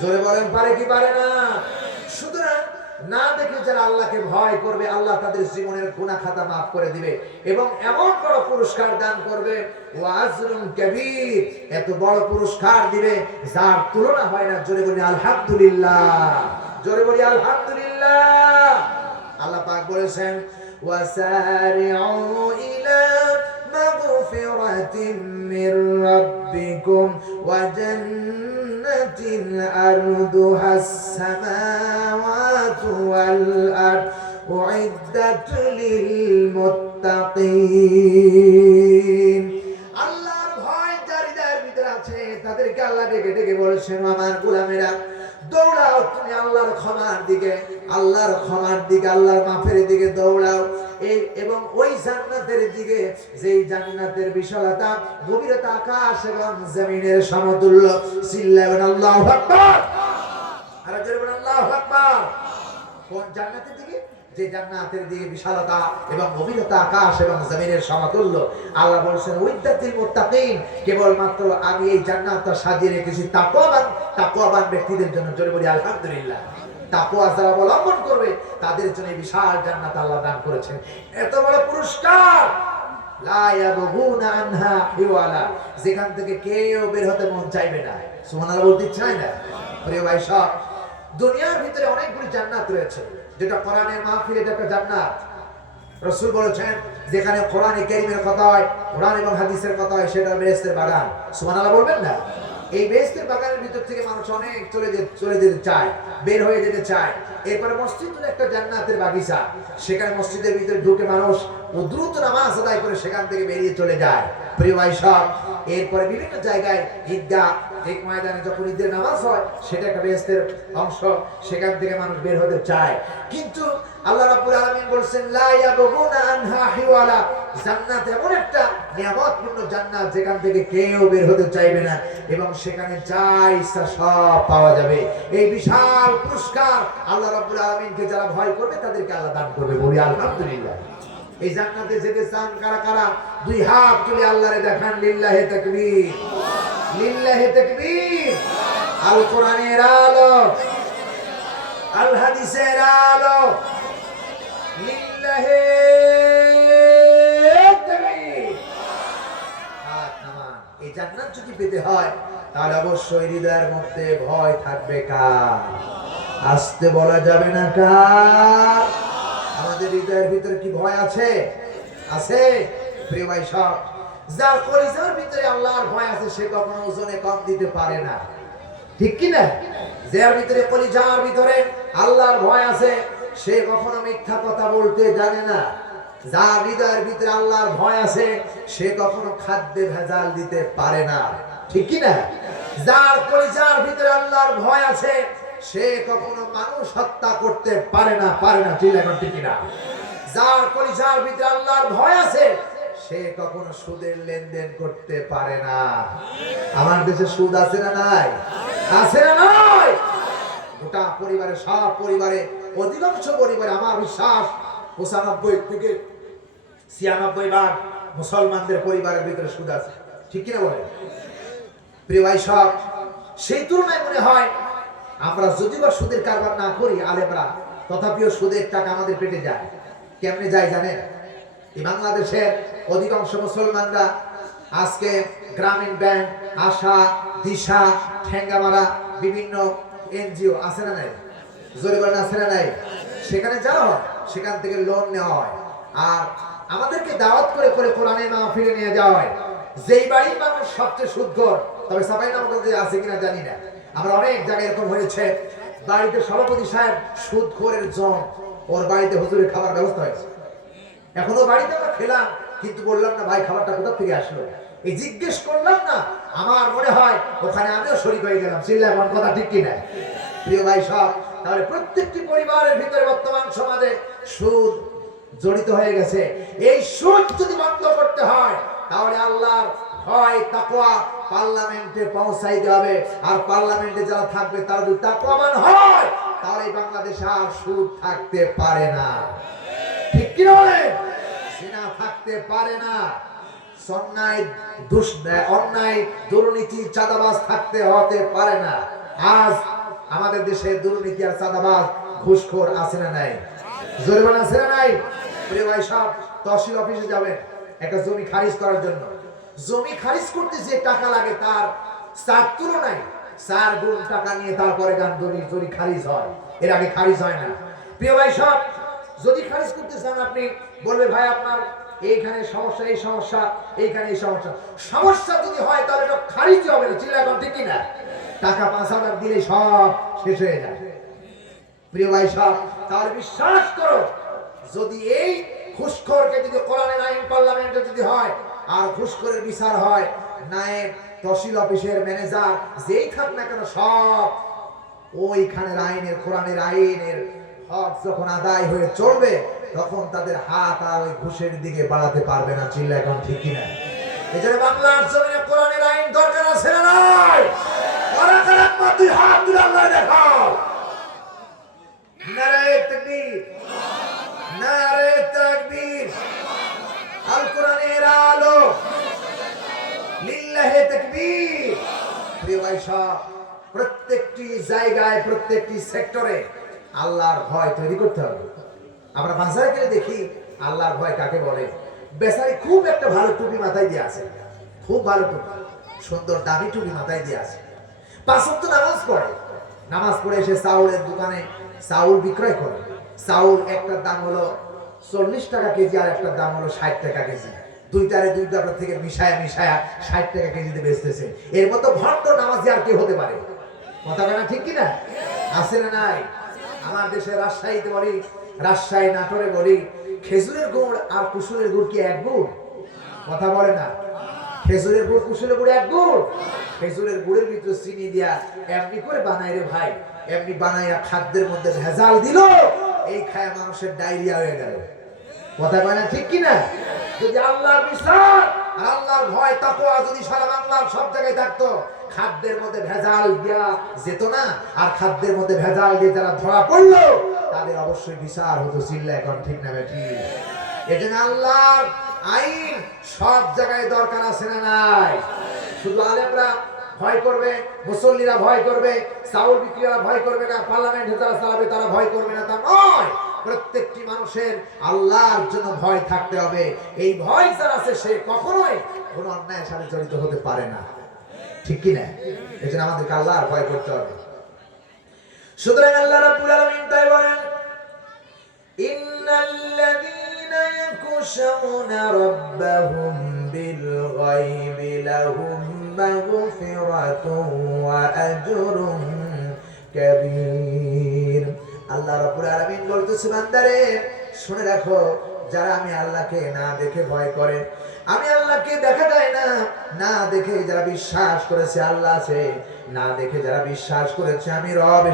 জোরে বলেন পারে কি পারে না? সুতরাং না দেখে যারা আল্লাহকে ভয় করবে, আল্লাহ তাদের জীবনের গুনাহ খাতা মাফ করে দিবে এবং এমন বড় পুরস্কার দান করবে ওয়া আজরুন কাবীর, এত বড় পুরস্কার দিবে যার তুলনা হয় না। জোরে বলি আলহামদুলিল্লাহ, জোরে বলি আলহামদুলিল্লাহ। আল্লাহ পাক বলেছেন ওয়াসারিউ ইলা মাগফিরাতিন মির রাব্বিকুম ওয়া জান্নাতিন আরদুহাস সামাওয়াতু ওয়াল আরদ উইদ্দাত লিল মুত্তাকিন। আল্লাহর ভয় যার হৃদয়ের ভিতরে আছে তাদেরকে আল্লাহ ডেকে ডেকে বলেছেন আমার গোলামেরা দৌড়াও তুমি আল্লাহর ক্ষমার দিকে, আল্লাহর ক্ষমার দিকে, আল্লাহর মাফের দিকে দৌড়াও। এবং ওই জান্নাতের দিকে যেই জান্নাতের বিশালতা গভীরতা আকাশ এবং জমিনের সমতুল্য। চিল্লাবেন আল্লাহু আকবার। আর জোরে বলেন আল্লাহু আকবার। কোন জান্নাতের দিকে? যে জান্নাতের দিকে বিশালতা এবং গভীরতা আকাশ এবং জমিনের সমতুল্য। আল্লাহ বলেছেন উইদ্দাতিল মুত্তাকিন, কেবলমাত্র আমি এই জান্নাতটা সাজিয়ে রেখেছি তাকওয়াবান ব্যক্তিদের জন্য। জোরে বলি আলহামদুলিল্লাহ। তাকওয়া যারা অবলম্বন করবে তাদের জন্য বিশাল জান্নাত আল্লাহ দান করেছেন। এত বড় পুরস্কার লা ইয়াবগুনা আনহা হিওয়ালা, যেখান থেকে কেউ বের হতে মন চাইবে না। সুবহানাল্লাহ বলতে চায় না? প্রিয় ভাই সব, দুনিয়ার ভিতরে অনেকগুলি জান্নাত রয়েছে। যেটা কোরআনের মাহফিল, এটা একটা জান্নাত। রাসূল বলেছেন যেখানে কোরআনে কারীমের কথা হয়, কোরআন এবং হাদিসের কথা হয়, সেটা বেহেশতের বাগান। সুবহানাল্লাহ বলবেন না? এই বেহেশতের বাগানের ভিতর থেকে মানুষ অনেক চলে যেতে চায়, বের হয়ে যেতে চায়। এরপরে মসজিদ হলো একটা জান্নাতের বাগিচা। সেখানে মসজিদের ভিতরে ঢুকে মানুষ দ্রুত নামাজ আদায় করে সেখান থেকে বেরিয়ে চলে যায়। প্রিয় ভাই সব, এরপরে বিভিন্ন জায়গায় ঈদগাহ, ঠিক ময়দানে যখন ঈদের নামাজ হয় সেটা একটা বেহেশতের অংশ, সেখান থেকে মানুষ বের হতে চায়। কিন্তু আল্লাহ রাব্বুল আলামিন বলেন লা ইয়াবগুনা আনহা হিওয়ালা, জান্নাত এমন একটা নিয়ামতপূর্ণ জান্নাত যেখান থেকে কেউ বের হতে চাইবে না এবং সেখানে যা ইচ্ছা সব পাওয়া যাবে। এই বিশাল পুরস্কার আল্লাহ রাব্বুল আলামিনকে যারা ভয় করবে তাদেরকে আল্লাহ দান করবে। বলি আলহামদুলিল্লাহ। এই জান্নাতে যেতে চান কারা কারা? দুই হাত তুলে আল্লাহরে দেখান। লিল্লাহি তাকবীর, লিল্লাহি তাকবীর। আল কোরআনের আলো, আল হাদিসের আলো, লিল্লাহি তাকবীর। হাত নামান। এই জান্নাত যদি পেতে হয় তাহলে অবশ্যই হৃদয়ের মধ্যে ভয় থাকবে কার? আসতে বলা যাবে না কার? আমাদের হৃদয়ের ভিতরে কি ভয় আছে? আছে? প্রিয় ভাই সব, যার কলিজার ভিতরে আল্লাহর ভয় আছে সে কখনো ওজনে কম দিতে পারে না, ঠিক কি না? যার ভিতরে কলিজার ভিতরে আল্লাহর ভয় আছে সে কখনো মিথ্যা কথা বলতে জানে না। যার হৃদয়ের ভিতরে আল্লাহর ভয় আছে সে কখনো খাদ্যে ভেজাল দিতে পারে না, ঠিক কি না? যার কলিজার ভিতরে আল্লাহর ভয় আছে সে কখনো মানুষ হত্যা করতে পারে না ঠিক এখন ঠিক না। যার কলিজার ভিতরে আল্লাহর ভয় আছে সে কখনো সুদের লেনদেন করতে পারে না। আমার দেশে সুদ আছে না নাই? আছে না নাই? গোটা পরিবারে, সব পরিবারে, অধিকাংশ পরিবারে আমার বিশ্বাস 95 থেকে 96% মুসলমানদের পরিবারের ভিতরে সুদ আছে, ঠিক কিনা বলে? প্রিয় ভাই সব, সেই তুলনায় মনে হয় আমরা যদি বা সুদের কারবার না করি আলেমরা, তথাপিও সুদের টাকা আমাদের পেটে যায়। কেমনে যায় জানেন? এই বাংলাদেশের অধিকাংশ মুসলমানরা আজকে গ্রামীণ ব্যাংক, আশা, দিশা, ঠেঙ্গামারা, বিভিন্ন এনজিও আছে না নাই? জরিমানা আছে না নাই? সেখানে যাওয়া হয়, সেখান থেকে লোন নেওয়া হয়, আর আমাদেরকে দাওয়াত করে করে কোরআনের মাহফিলে নিয়ে যাওয়া হয়। যেই বাড়ির মানুষ সবচেয়ে সুদখোর, তবে সবাই নাম আছে কিনা জানি না, আমরা অনেক জায়গায় এরকম হয়েছে, বাড়িতে সভাপতি সাহেব সুদখোরের জন, ওর বাড়িতে হুজুরের খাবার ব্যবস্থা হয়েছে। এখনো বাড়িতে আমরা খেলাম, কিন্তু বললাম না ভাই খাবারটা কোথা থেকে আসলো, এই জিজ্ঞেস করলাম না। আমার মনে হয় ওখানে আমিও শরীক হয়ে গেলাম। চিল্লায় আমার কথা ঠিক কিনা? প্রিয় ভাই সব, তাহলে প্রত্যেকটি পরিবারের ভিতরে বর্তমান সমাজে সুদ জড়িত হয়ে গেছে। এই সুদ যদি বন্ধ করতে হয় তাহলে আল্লাহর ভয়, তাকওয়া পার্লামেন্টে পৌঁছাইতে হবে। আর পার্লামেন্টে যারা থাকবে তারা যদি তাকওয়াবান হয় তাহলে বাংলাদেশে আর সুদ থাকতে পারে না, ঠিক কি নয়? জিনা থাকতে পারে না, অন্যায় দুর্নীতি চাঁদাবাজ হতে পারে না। আজ আমাদের দেশে দুর্নীতি আর চাঁদাবাজ ঘুষখোর আছে না নাই? জরিমানা আছে না নাই? প্রিয় ভাই সব, তহসিল অফিসে যাবেন একটা জমি খারিজ করার জন্য, জমি খারিজ করতে যে টাকা লাগে তার 4 তুলনায় 4 গুণ টাকা নিয়ে তারপরে জমি খারিজ হয়, এর আগে খারিজ হয় না। প্রিয় ভাই সব, যদি খারিজ করতে চান আপনি বলবে ভাই আপনার এইখানে সমস্যা, এই সমস্যা, এইখানে এই সমস্যা, সমস্যা যদি হয় তাহলে এটা খারিজ হবে না। চিল্লা এখন ঠিক কিনা? টাকা 5,000 দিলে সব শেষ হয়ে যায়। প্রিয় ভাই সব, তাহলে বিশ্বাস করো, যদি এই ঘুষখোরকে যদি কোরআনের আইন পার্লামেন্টে যদি হয় আর ঘুষখোরের বিচার হয়, নায়েব, তহসিল অফিসের ম্যানেজার যেই থাক না কেন, সব ওইখানের আইনের, কোরআনের আইনের হক যখন আদায় হয়ে চলবে তখন তাদের হাত আর ওই ঘুষের দিকে বাড়াতে পারবে না। চিল্লা এখন ঠিক কিনা? এই জন্য বাংলার জমিনে কোরআনের আইন দরকার আছে না নাই? কারা কারা দুই হাত তুলে আল্লাহ দেখাও। নারে তাকবীর, নারে তাকবীর, আল কোরআনের আলো, লিল্লাহি তাকবীর। প্রিয় ভাই সব, প্রত্যেকটি জায়গায়, প্রত্যেকটি সেক্টরে আল্লাহর ভয় তৈরি করতে হবে। আমরা বাজারে গেলে দেখি আল্লাহর ভয় কাকে বলে। বেচারি খুব একটা ভালো টুপি মাথায় দিয়ে আছে, খুব ভালো টুপি, সুন্দর দামি টুপি মাথায় দিয়ে আছে, 5 ওয়াক্ত নামাজ পড়ে, নামাজ পড়ে এসে চাউলের দোকানে চাউল বিক্রয় করে। চাউল একটার দাম হলো 40 টাকা কেজি আর একটার দাম হলো 60 টাকা কেজি। দুইটারে দুইটা থেকে মিশায়া 60 টাকা কেজিতে বেচতেছে। এর মতো ভণ্ড নামাজি আর কি হতে পারে? কথা বলে ঠিক কিনা? আছে না নাই? আমার দেশে রাজশাহীতে বলি, রাজশাহী নাটোরে বলি, খেজুরের গুড় আর কুসুরের গুড় কি এক গুড়? কথা বলে না। খেজুরের গুড় কুসুরের গুড় এক গুড়? খেজুরের গুড়ের ভিতরে চিনি দিয়া এমনি করে বানাই রে ভাই, এমনি বানাইয়া খাদ্যের মধ্যে ভেজাল দিল, এই খায় মানুষের ডায়রিয়া হয়ে গেল। কথা বলে না ঠিক কিনা? যদি আল্লাহর বিশ্বাস, আল্লাহর ভয়, তাকওয়া যদি সারা বাংলার সব জায়গায় থাকতো, খাদ্যের মধ্যে ভেজাল দেওয়া যেত না। আর খাদ্যের মধ্যে ভেজাল দিয়ে যারা ধরা পড়লো তাদের অবশ্যই বিচার হতো। চিল্লা এখন ঠিক না বেঠি? এজন্য আল্লাহর আইন সব জায়গায় দরকার আছে না নাই? শুধু আলেমরা ভয় করবে, মুসল্লিরা ভয় করবে, চাউল বিক্রিয়ারা ভয় করবে না, পার্লামেন্টে যারা চালাবে তারা ভয় করবে না, তা নয়। প্রত্যেকটি মানুষের আল্লাহর জন্য ভয় থাকতে হবে। এই ভয় যার আছে সে কখনোই কোনো অন্যায়ের সাথে জড়িত হতে পারে না, ঠিক কি না? এই জন্য আমাদেরকে আল্লাহর ভয় করতে হবে। সুতরাং আল্লাহ রাব্বুল আলামিন তাই বলেন, ইন্নাল্লাযীনা ইয়াখশাউনা রাব্বাহুম বিল গায়বি লাহুম মাগফিরাতুন ওয়া আজরুন কাবীর। আল্লাহ রাব্বুল আলামিন বলতেছে বান্দারে শুনে রাখো, যারা আমি আল্লাহকে না দেখে ভয় করে, আমি আল্লাহকে দেখা যায় না, না দেখে যারা বিশ্বাস করেছে আল্লাহ আছে, না দেখে যারা বিশ্বাস করেছে আমি রব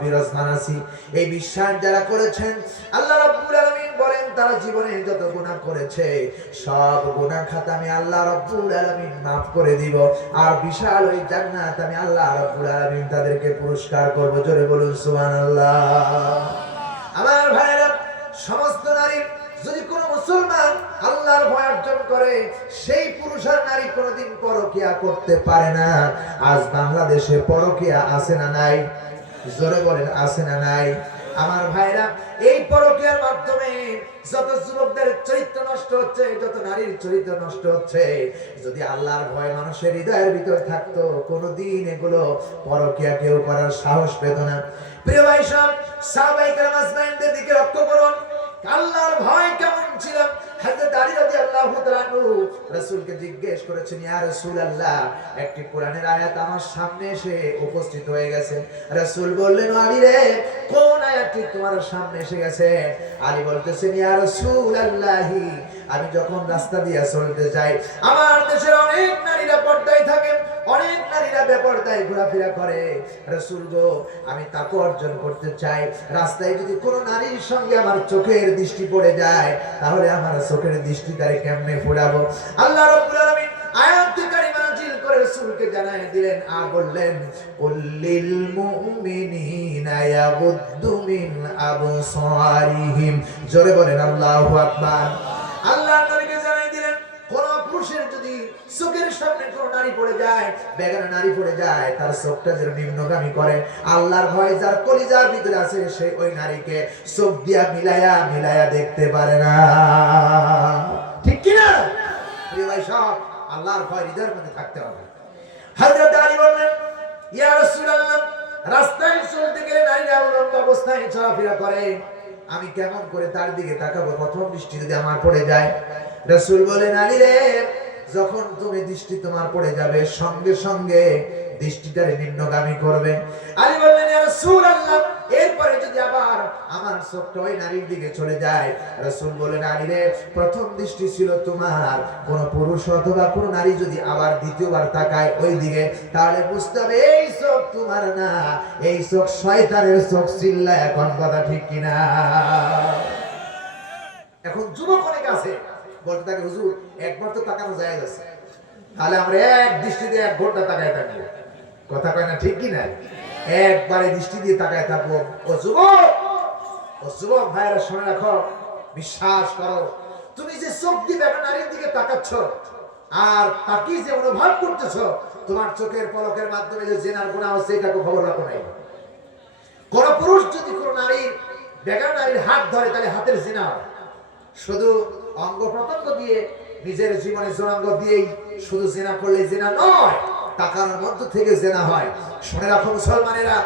বিরাজমান আছি, এই বিশ্বাস যারা করেছেন আল্লাহ রাব্বুল আলামিন বলেন তারা জীবনে যত গুনাহ করেছে সব গুনাহ খাতা আমি আল্লাহ রাব্বুল আলামিন maaf করে দিব, আর বিশাল ওই জান্নাত আমি আল্লাহ রাব্বুল আলামিন তাদেরকে পুরস্কার করব। জোরে বলুন সুবহানাল্লাহ। আমার ভাইরা, সমস্ত নারী যদি কোন মুসলমান আল্লাহর ভয় অর্জন করে, সেই পুরুষ আর নারী কোনোদিন পরকিয়া করতে পারে না। আজ বাংলাদেশে পরকিয়া আছে না নাই? জোরে বলেন আছে না নাই? আমার ভাইরা, এই পরকিয়ার মাধ্যমে যত যুবকদের চরিত্র নষ্ট হচ্ছে, যত নারীর চরিত্র নষ্ট হচ্ছে, যদি আল্লাহর ভয় মানুষের হৃদয়ের ভিতর থাকতো কোনোদিন এগুলো পরকিয়া কেউ করার সাহস পেত না। প্রিয় ভাই সব সাহাবায়ে কেরাম আজমাইনদের দিকে লক্ষ্য করুন, আল্লাহর ভয় কেমন ছিল। হযরত আলী রাদিয়াল্লাহু তাআলা রাসূলকে জিজ্ঞেস করেছেন, ইয়া রাসূলুল্লাহ, একটি কোরআনের আয়াত আমার সামনে এসে উপস্থিত হয়ে গেছে। রাসূল বললেন, আলী রে, কোন আয়াতটি তোমার সামনে এসে গেছে? আলী বলতেছেন, ইয়া রাসূলুল্লাহ, আমি যখন রাস্তা দিয়ে চলতে যাই, আমার দেশের অনেক নারীরা পর্দায় থাকে, অনেক নারীরা বেপরদায় ঘোরাফেরা করে। রাসূল গো, আমি তাকওয়া অর্জন করতে চাই, রাস্তায় যদি কোনো নারীর সঙ্গে আমার চোখের দৃষ্টি পড়ে যায়, তাহলে আমার চোখের দৃষ্টি তারে কেমনে ফোড়াবো? আল্লাহ রাব্বুল আলামিন আয়াত কারিমা নাযিল করে রাসূলকে জানায় দিলেন, আর বললেন, কুল্লিল মুমিনিনা ইয়াগুদ্দু মিন আবসারিহিম। জোরে বলেন আল্লাহু আকবার। আল্লাহ নবীকে জানাই দিলেন, কোন পুরুষের যদি চোখের সামনে কোন নারী পড়ে যায়, বেগানা নারী পড়ে যায়, তার চোখটা যেন নিম্নগামী করে, আল্লাহর ভয় যার কলিজার ভিতরে আছে, সে ওই নারীকে চোখ দিয়া মিলায়া দেখতে পারে না। ঠিক কি না? প্রিয় ভাই সব, আল্লাহর ভয় হৃদয়ের মধ্যে থাকতে হবে। হযরত আলী বললেন, ইয়া রাসূলুল্লাহ, রাস্তায় চলতে গেলে নারীরা উলঙ্গ অবস্থায় চলাফেরা করে, আমি কেমন করে তার দিকে তাকাবো প্রথম দৃষ্টি যদি আমার পড়ে যায়? রাসূল বলেন, আলী রে, যখন তুমি দৃষ্টি তোমার পড়ে যাবে, সঙ্গে সঙ্গে দৃষ্টিটারে নিম্নগামী করবে। আলী বললেন, ইয়া রাসূলুল্লাহ, এরপরে যদি আবার আমার চোখটা ওই নারীর দিকে চলে যায়? রাসূল বলেন, আলী রে, প্রথম দৃষ্টি ছিল তোমার, কোন পুরুষ অথবা কোন নারী যদি আবার দ্বিতীয়বার তাকায় ওই দিকে, তাহলে বুঝতে হবে এই চোখ তোমার না, এই চোখ শয়তানের চোখ। চিল্লায় এখন কথা ঠিক কিনা? এখন যুবক অনেক আছে বলতে থাকে, হুজুর একবার তো তাকানো যায় আছে, তাহলে আমরা এক দৃষ্টি দিয়ে 1 ঘন্টা তাকায় থাকবো। কথা কয় না ঠিক কিনা? একবারে দৃষ্টি দিয়ে তাকায় থাকবো। ও যুবক ভাইরা, শুনে রাখো, বিশ্বাস করো, তুমি যে চোখ দিয়ে একটা নারীর দিকে তাকাচ্ছ আর তাকিয়ে যে অনুভব করতেছ, তোমার চোখের পলকের মাধ্যমে যে জিনার গুনাহ হচ্ছে, এটাকে খবর রাখো নাই। কোন পুরুষ যদি কোন নারীর বেগানা নারীর হাত ধরে, তাহলে হাতের জিনা হয়। শুধু অঙ্গ প্রত্যঙ্গ দিয়ে, নিজের জীবনে জনাঙ্গ দিয়েই শুধু জিনা করলে জিনা নয়, তাকানোর মধ্য থেকে জিনা হয়। শুনে রাখো মুসলমানেরা,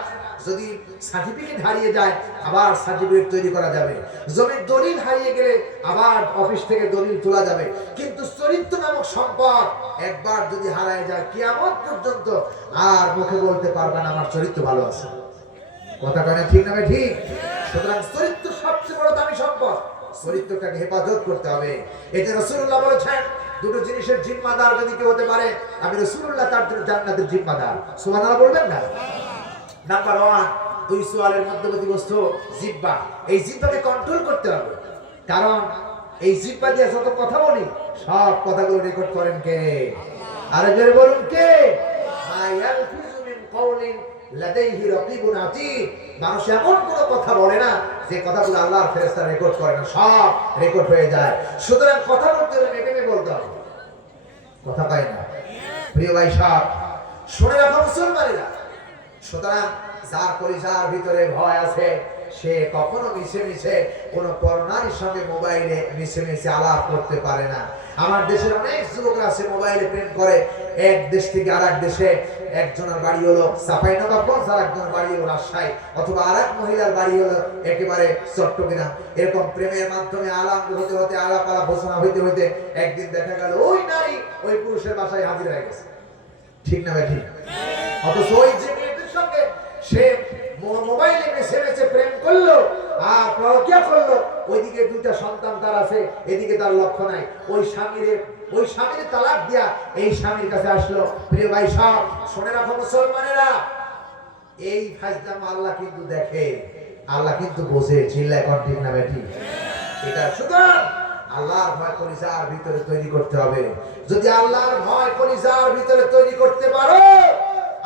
যদি সার্টিফিকেট হারিয়ে যায়, আবার সার্টিফিকেট তৈরি করা যাবে। জমির দলিল হারিয়ে গেলে আবার অফিস থেকে দলিল তোলা যাবে, কিন্তু চরিত্র নামক সম্পদ একবার যদি হারায় যায়, কিয়ামত পর্যন্ত আর মুখে বলতে পারবে না আমার চরিত্র ভালো আছে। কথা কয় না ঠিক না? ঠিক। সুতরাং চরিত্র সবচেয়ে বড় দামি সম্পদ, চরিত্রটাকে হেফাজত করতে হবে। এতে রাসূলুল্লাহ বলেছেন, দুটো জিনিসের জিম্মাদার যদি কেউ হতে পারে, আমি রাসূলুল্লাহ তার জন্য জান্নাতের জিম্মাদার। সুবহানাল্লাহ বলবেন না? নাম্বার 1, 2 সোয়ালের মধ্যবর্তী বস্তু জিহ্বা। এই জিহ্বাকে কন্ট্রোল করতে হবে, কারণ এই জিহ্বা দিয়ে যত কথা বলি, সব কথাগুলো রেকর্ড করেন কে? আরে জোরে বলুন কে? মায়ালফিজু মিন কওলিন লাদাইহি রাকিবুন আতীদ। মানুষ এমন কোনো কথা বলে না যে কথাগুলো আল্লাহর ফেরেশতারা রেকর্ড করে না, সব রেকর্ড হয়ে যায়। সুতরাং কথা বলতে হলে মেপে বলতে হবে। কথা পায় না? প্রিয় ভাই সব, শুনে রাখো মুসলমানেরা, সুতরাং যার কলিজার ভিতরে ভয় আছে, সে কখনো মিশে কোন পরনারীর সঙ্গে মোবাইলে মিশে আলাপ করতে পারে না। আমার দেশের অনেক যুবকরা আছে মোবাইলে প্রেম করে, এক দেশ থেকে আরেক দেশে, একজনের বাড়ি হলো চাঁপাইনবাবগঞ্জ, আর একজনের বাড়ি হলো রাজশাহী, অথবা আরেক মহিলার বাড়ি হলো একেবারে চট্টগ্রাম। এরকম প্রেমের মাধ্যমে আলাপ হতে আলাপ ঘোষণা হইতে একদিন দেখা গেল ওই নারী ওই পুরুষের বাসায় হাজির হয়ে গেছে। ঠিক না ভাই? ঠিক। অথচ ওই যে মেয়েদের সঙ্গে সে মোবাইলে মেসেজে প্রেম করলো আর পরকিয়া করলো, ওইদিকে দুইটা সন্তান তার আছে, এদিকে তার লক্ষ্য নাই। ওই স্বামীর তালাক দিয়া এই স্বামীর কাছে আসলো। প্রিয় ভাই সব শুনে রাখো মুসলমানেরা, এই ফাজলাম আল্লাহ কিন্তু দেখে, আল্লাহ কিন্তু বোঝে। চিল্লায় কোন ঠিক না বেটি? এটা শুধু আল্লাহর ভয় কলিজার ভিতরে তৈরি করতে হবে। যদি আল্লাহর ভয় কলিজার ভিতরে তৈরি করতে পারো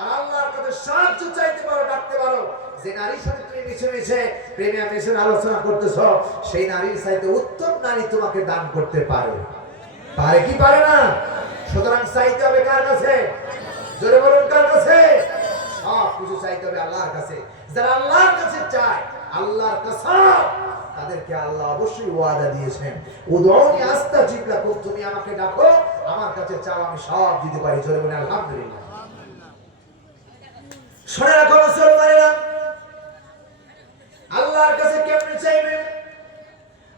আর আল্লাহর কাছে সাহায্য চাইতে পারো, ডাকতে পারো, যে নারীর সাথে তুমি মিশে মিশে প্রেমের আলোচনা করতেছো, সেই নারীর চাইতে উত্তম নারী তোমাকে দান করতে পারে। পারে কি পারে না? সুতরাং চাইতে হবে কার কাছে? জোরে বলুন কার কাছে? সব কিছু চাইতে হবে আল্লাহর কাছে। যারা আল্লাহর কাছে চায়, আল্লাহর কসম, তাদেরকে আল্লাহ অবশ্যই ওয়াদা দিয়েছেন, উদউনি আস্তাজিব লাকুম, তুমি আমাকে ডাকো, আমার কাছে চাও, আমি সব দিতে পারি। জোরে বলুন আলহামদুলিল্লাহ। শুনে রাখো মুসলমানেরা, আল্লাহর কাছে কেমনে চাইবেন?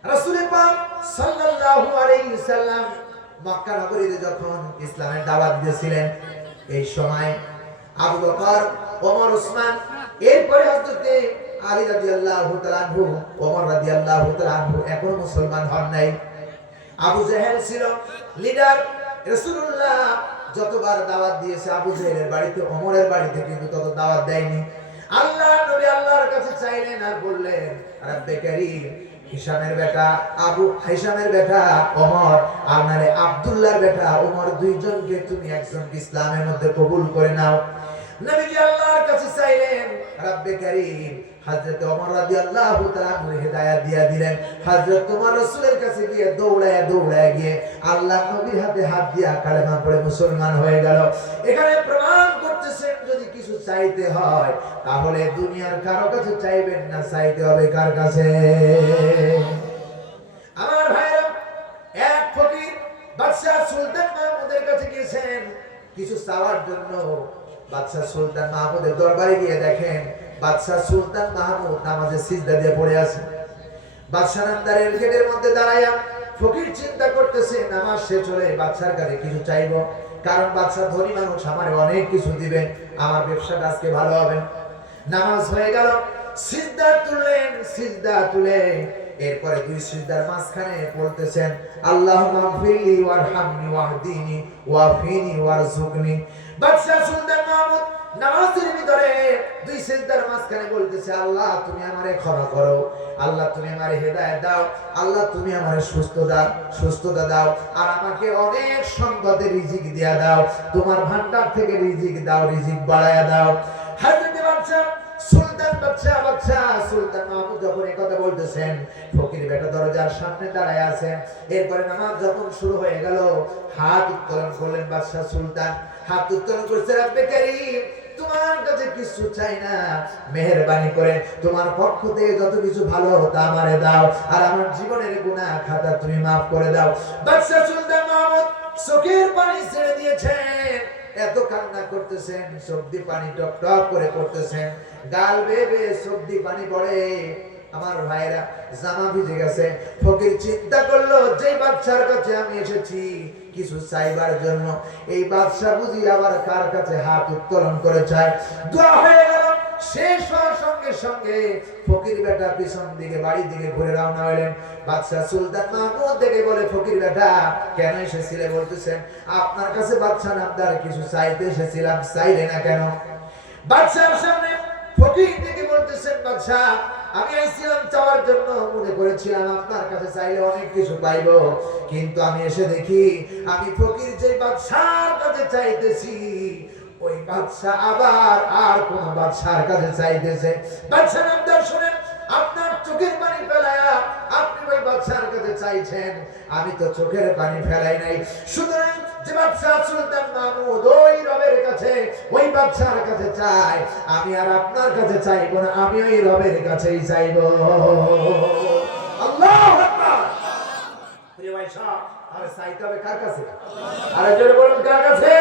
রাসূল পাক সাল্লাল্লাহু আলাইহি সাল্লাম মক্কা নগরীতে যখন ইসলামের দাওয়াত দিয়েছিলেন, এই সময় আবু বকর, ওমর, ওসমান, এরপরে হযরত আলী রাদিয়াল্লাহু তাআলা আনহু, ওমর রাদিয়াল্লাহু তাআলা আনহু এখনো মুসলমান হন নাই। আবু জেহেল ছিল লিডার। রাসূলুল্লাহ যতবার দাওয়াত দিয়েছে আবু জেহেলের বাড়িতে, ওমরের বাড়িতে কিন্তু তত দাওয়াত দেয়নি। আল্লাহর নবী আল্লাহর কাছে চাইলেন আর বললেন, রব্বে কারীম, হিশামের বেটা ওমর আর নারে আব্দুল্লাহর বেটা ওমর, দুইজনকে তুমি একজনকে ইসলামের মধ্যে কবুল করে নাও। নবীজি আল্লাহর কাছে চাইলেন, রব্বে কারীম, হযরত ওমর রাদিয়াল্লাহু তাআলা আনহু হিদায়াত দিয়া দিলেন। হযরত তোমার রাসূলের কাছে গিয়ে দৌড়ায় গিয়ে আল্লাহর নবীর হাতে হাত দিয়া কালেমা পড়ে মুসলমান হয়ে গেল। এখানে প্রমাণ করতেছেন, যদি কিছু চাইতে হয় তাহলে দুনিয়ার কারো কাছে চাইবেন না, চাইতে হবে কার কাছে? আমার ভাইরা, এক ফকির বাদশা সুলতান মাহমুদের কাছে গিয়েছেন কিছু চাওয়ার জন্য। বাদশা সুলতান মাহমুদের দরবারে গিয়ে দেখেন বাদশা সুলতান মাহমুদ নামাজে সিজদা দিয়ে পড়ে আছে। বাদশা নামদারের গেটের মধ্যে দাঁড়ায়া ফকির চিন্তা করতেছে, নামাজ শেষ হলে বাদশার কাছে কিছু চাইবো, কারণ বাদশা ধনী মানুষ, আমার অনেক কিছু দিবে, আমার ব্যবসাটা আজকে ভালো হবে। নামাজ হয়ে গেল, সিজদা তুলে এরপরে দুই সিজদার মাঝখানে বলতেছেন, আল্লাহুম্মা গফিরলি ওয়ারহামনি ওয়াহদিনি ওয়াফিনি ওয়ারযুকনি। বাদশা সুলতান মাহমুদ নামাজের ভিতরে দুই সিজদার মাঝখানে বলতেছে, আল্লাহ তুমি আমারে ক্ষমা করো, আল্লাহ তুমি আমারে হেদায়েত দাও, আল্লাহ তুমি আমারে সুস্থতা দাও, আর আমাকে অনেক সম্পদের রিজিক দিয়া দাও, তোমার ভান্ডার থেকে রিজিক দাও, রিজিক বাড়ায়া দাও। হযরত বাদশা সুলতান মাহমুদ যখন এই কথা বলতেছেন, ফকির বেটা দরজার সামনে দাঁড়ায় আছেন। এরপরে নামাজ যখন শুরু হয়ে গেল, হাত উত্তোলন করলেন বাদশা সুলতান, হাত উত্তোলন করছে, রব্বে কারীম, তোমার কাছে কিছু চাই না, মেহেরবানি করে তোমার পক্ষ থেকে যত কিছু ভালো তা আমারে দাও, আর আমার জীবনের গুনাহ খাতা তুমি maaf করে দাও। বাদশা সুলতান মাহমুদ চোখের পানি ছেড়ে দিয়েছেন, এত কান্না করতেছেন, চোখ দিয়ে পানি টপ টপ করে পড়তেছেন, গাল বেয়ে চোখ দিয়ে পানি পড়ে। আমার ভাইরা, জামা ভিজে গেছে। ফকির চিন্তা করলো, যে বাদশার কাছে আমি এসেছি কিছু চাইবার জন্য, এই বাদশা বুঝি আবার কার কাছে হাত উত্তোলন করে চায়। দোয়া হয়ে গেল, শেষ হওয়ার সঙ্গে সঙ্গে ফকির বেটা পিছন দিকে বাড়ির দিকে ঘুরে রওনা হলেন। বাদশা সুলতান মাহমুদ দেখে বলে, ফকির বেটা কেন এসেছিলে? বলতেছেন, আপনার কাছে বাদশা নামদার কিছু চাইতে এসেছিলাম, চাইলে না কেন? বাদশার সামনে ফকির দেখে বলতেছেন, বাদশা আমি আইছিলাম চাওয়ার জন্য, মনে করেছিলাম আপনার কাছে চাইলে অনেক কিছু পাইবো, কিন্তু আমি এসে দেখি আমি ফকির যে বাদশার কাছে চাইতেছি, ওই বাদশা আবার আর কোন বাদশার কাছে চাইতেছে। বাদশা নামদার শুনেন, আপনার চোখের পানি ফেলায়া আপনি ওই বাদশার কাছে চাইছেন, আমি তো চোখের পানি ফেলাই নাই। সুতরাং যে বাদশা সুলতান মাহমুদ ওই রবের কাছে, ওই বাদশার কাছে চাই, আমি আর আপনার কাছে চাইবো না, আমি ওই রবের কাছেই চাইবো। আল্লাহু আকবার। প্রিয় ভাই সাহেব, আর চাইতে হবে কার কাছে? আরে জোরে বলুন, কার কাছে?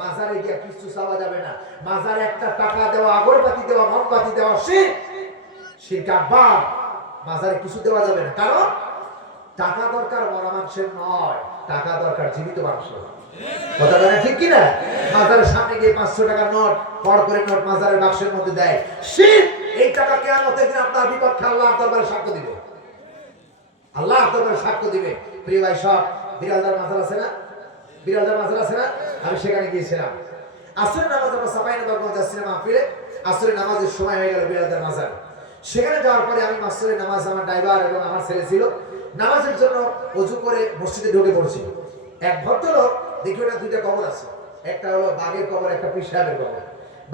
মাজারে গিয়ে কিছু চাওয়া যাবে না। মাজারে একটা টাকা দেওয়া, আগরবাতি দেওয়া, মোমবাতি দেওয়া শিরক আকবার। মাজারে কিছু দেওয়া যাবে না, কারণ টাকা দরকার মরা মানুষের নয়, টাকা দরকার জীবিত মানুষের। কথা বলে ঠিক কি না? মাজারের সামনে গিয়ে 500 টাকার নোট পড় করে নোট মাজারের বাক্সের মধ্যে দেয়, শিরক। এই টাকা কিয়ামতের দিন আপনার বিপক্ষে আল্লাহর দরবারে সাক্ষ্য দিবে, আল্লাহর দরবারে সাক্ষ্য দিবে। প্রিয় ভাই সব, বিরালদার মাজার আছে না? বিরালদার মাজার আছে না? আমি সেখানে গিয়েছিলাম। আসরের নামাজ আমরা সাফাইনগর যাচ্ছিলাম মাহফিলে। আসরের নামাজের সময় হয়ে গেল বিরালদার মাজার। সেখানে যাওয়ার পরে আমি মাসরের নামাজ, আমার ড্রাইভার এবং আমার ছেলে ছিল, নামাজের জন্য ওযু করে মসজিদে ঢুকে পড়ছি। এক ভদ্রলোক দেখি ওটা দুইটা কবর আছে, একটা হলো বাঘের কবর, একটা পীর সাহেবের কবর।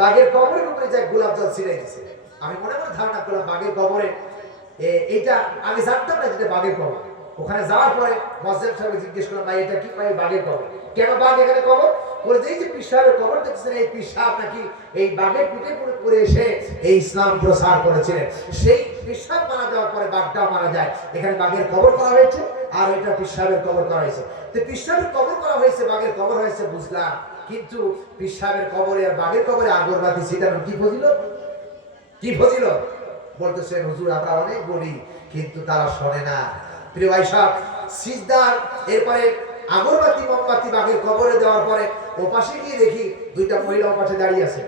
বাঘের কবরের উপরে যে গোলাপ জল ছিটাই দিয়েছে। আমি মনে মনে ধারণা করলাম বাঘের কবরে এইটা, আমি জানতাম না যেটা বাঘের কবর। ওখানে যাওয়ার পরে মসজিদ সাহেবকে জিজ্ঞেস করলাম, ভাই এটা কি? ভাই বাঘের কবর। কেন বাঘ এখানে কবর? বলে যে এই যে পীর সাহেবের কবর দেখছেন, এই পীর সাহেব নাকি এই বাঘের পিঠে পড়ে এসে এই ইসলাম প্রচার করেছিলেন। সেই পীর সাহেব মারা যাওয়ার পরে বাঘটাও মারা যায়। এখানে বাঘের কবর করা হয়েছে, আর এটা পীর সাহেবের কবর করা হয়েছে। তো পীর সাহেবের কবর করা হয়েছে, বাঘের কবর হয়েছে বুঝলাম, কিন্তু পীর সাহেবের কবরে আর বাঘের কবরে আগরবাতি ছিটানোর কি ফজিলত? কি ফজিলত? বলতেছেন হুজুর আমরা অনেক বলি, কিন্তু তারা শোনে না। প্রিয় ভাই সাহেব, সিজদার এরপরে আগরবাতি মোমবাতি বাঘের কবরে দেওয়ার পরে ওপাশে গিয়ে দেখি দুইটা মহিলা ওপাশে দাঁড়িয়ে আছে,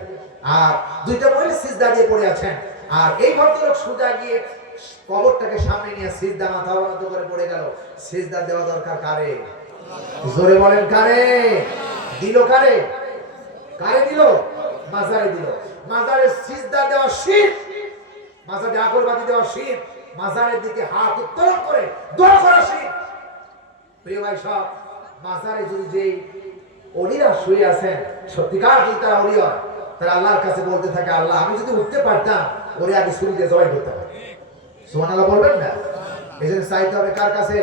আর দুইটা মহিলা সিজদা দিয়ে পড়ে আছেন। আর এই ভদ্রলোক সোজা গিয়ে কবরটাকে সামনে নিয়ে সিজদা মাথা অবনত করে পড়ে গেল। সিজদা দেওয়া দরকার কারে? জোরে বলেন কারে? দিল কারে? কারে দিল? মাজারে দিল। মাজারে সিজদা দেওয়া শিরক, মাজারে আগরবাতি দেওয়া শিরক, মাজারের দিকে হাত উত্তোলন করে দোয়া করা শিরক। প্রিয় ভাই সব, মাজারে যদি যেই ওলিরা শুয়ে আছেন, সত্যিকার যদি তারা ওলি হয়, তারা আল্লাহর কাছে বলতে থাকে, আল্লাহ আমি যদি উঠতে পারতাম ওরে আগে ছুরি দিয়ে জবাই করতাম। সুবহানাল্লাহ বলবেন না? এই জন্য চাইতে হবে কার কাছে?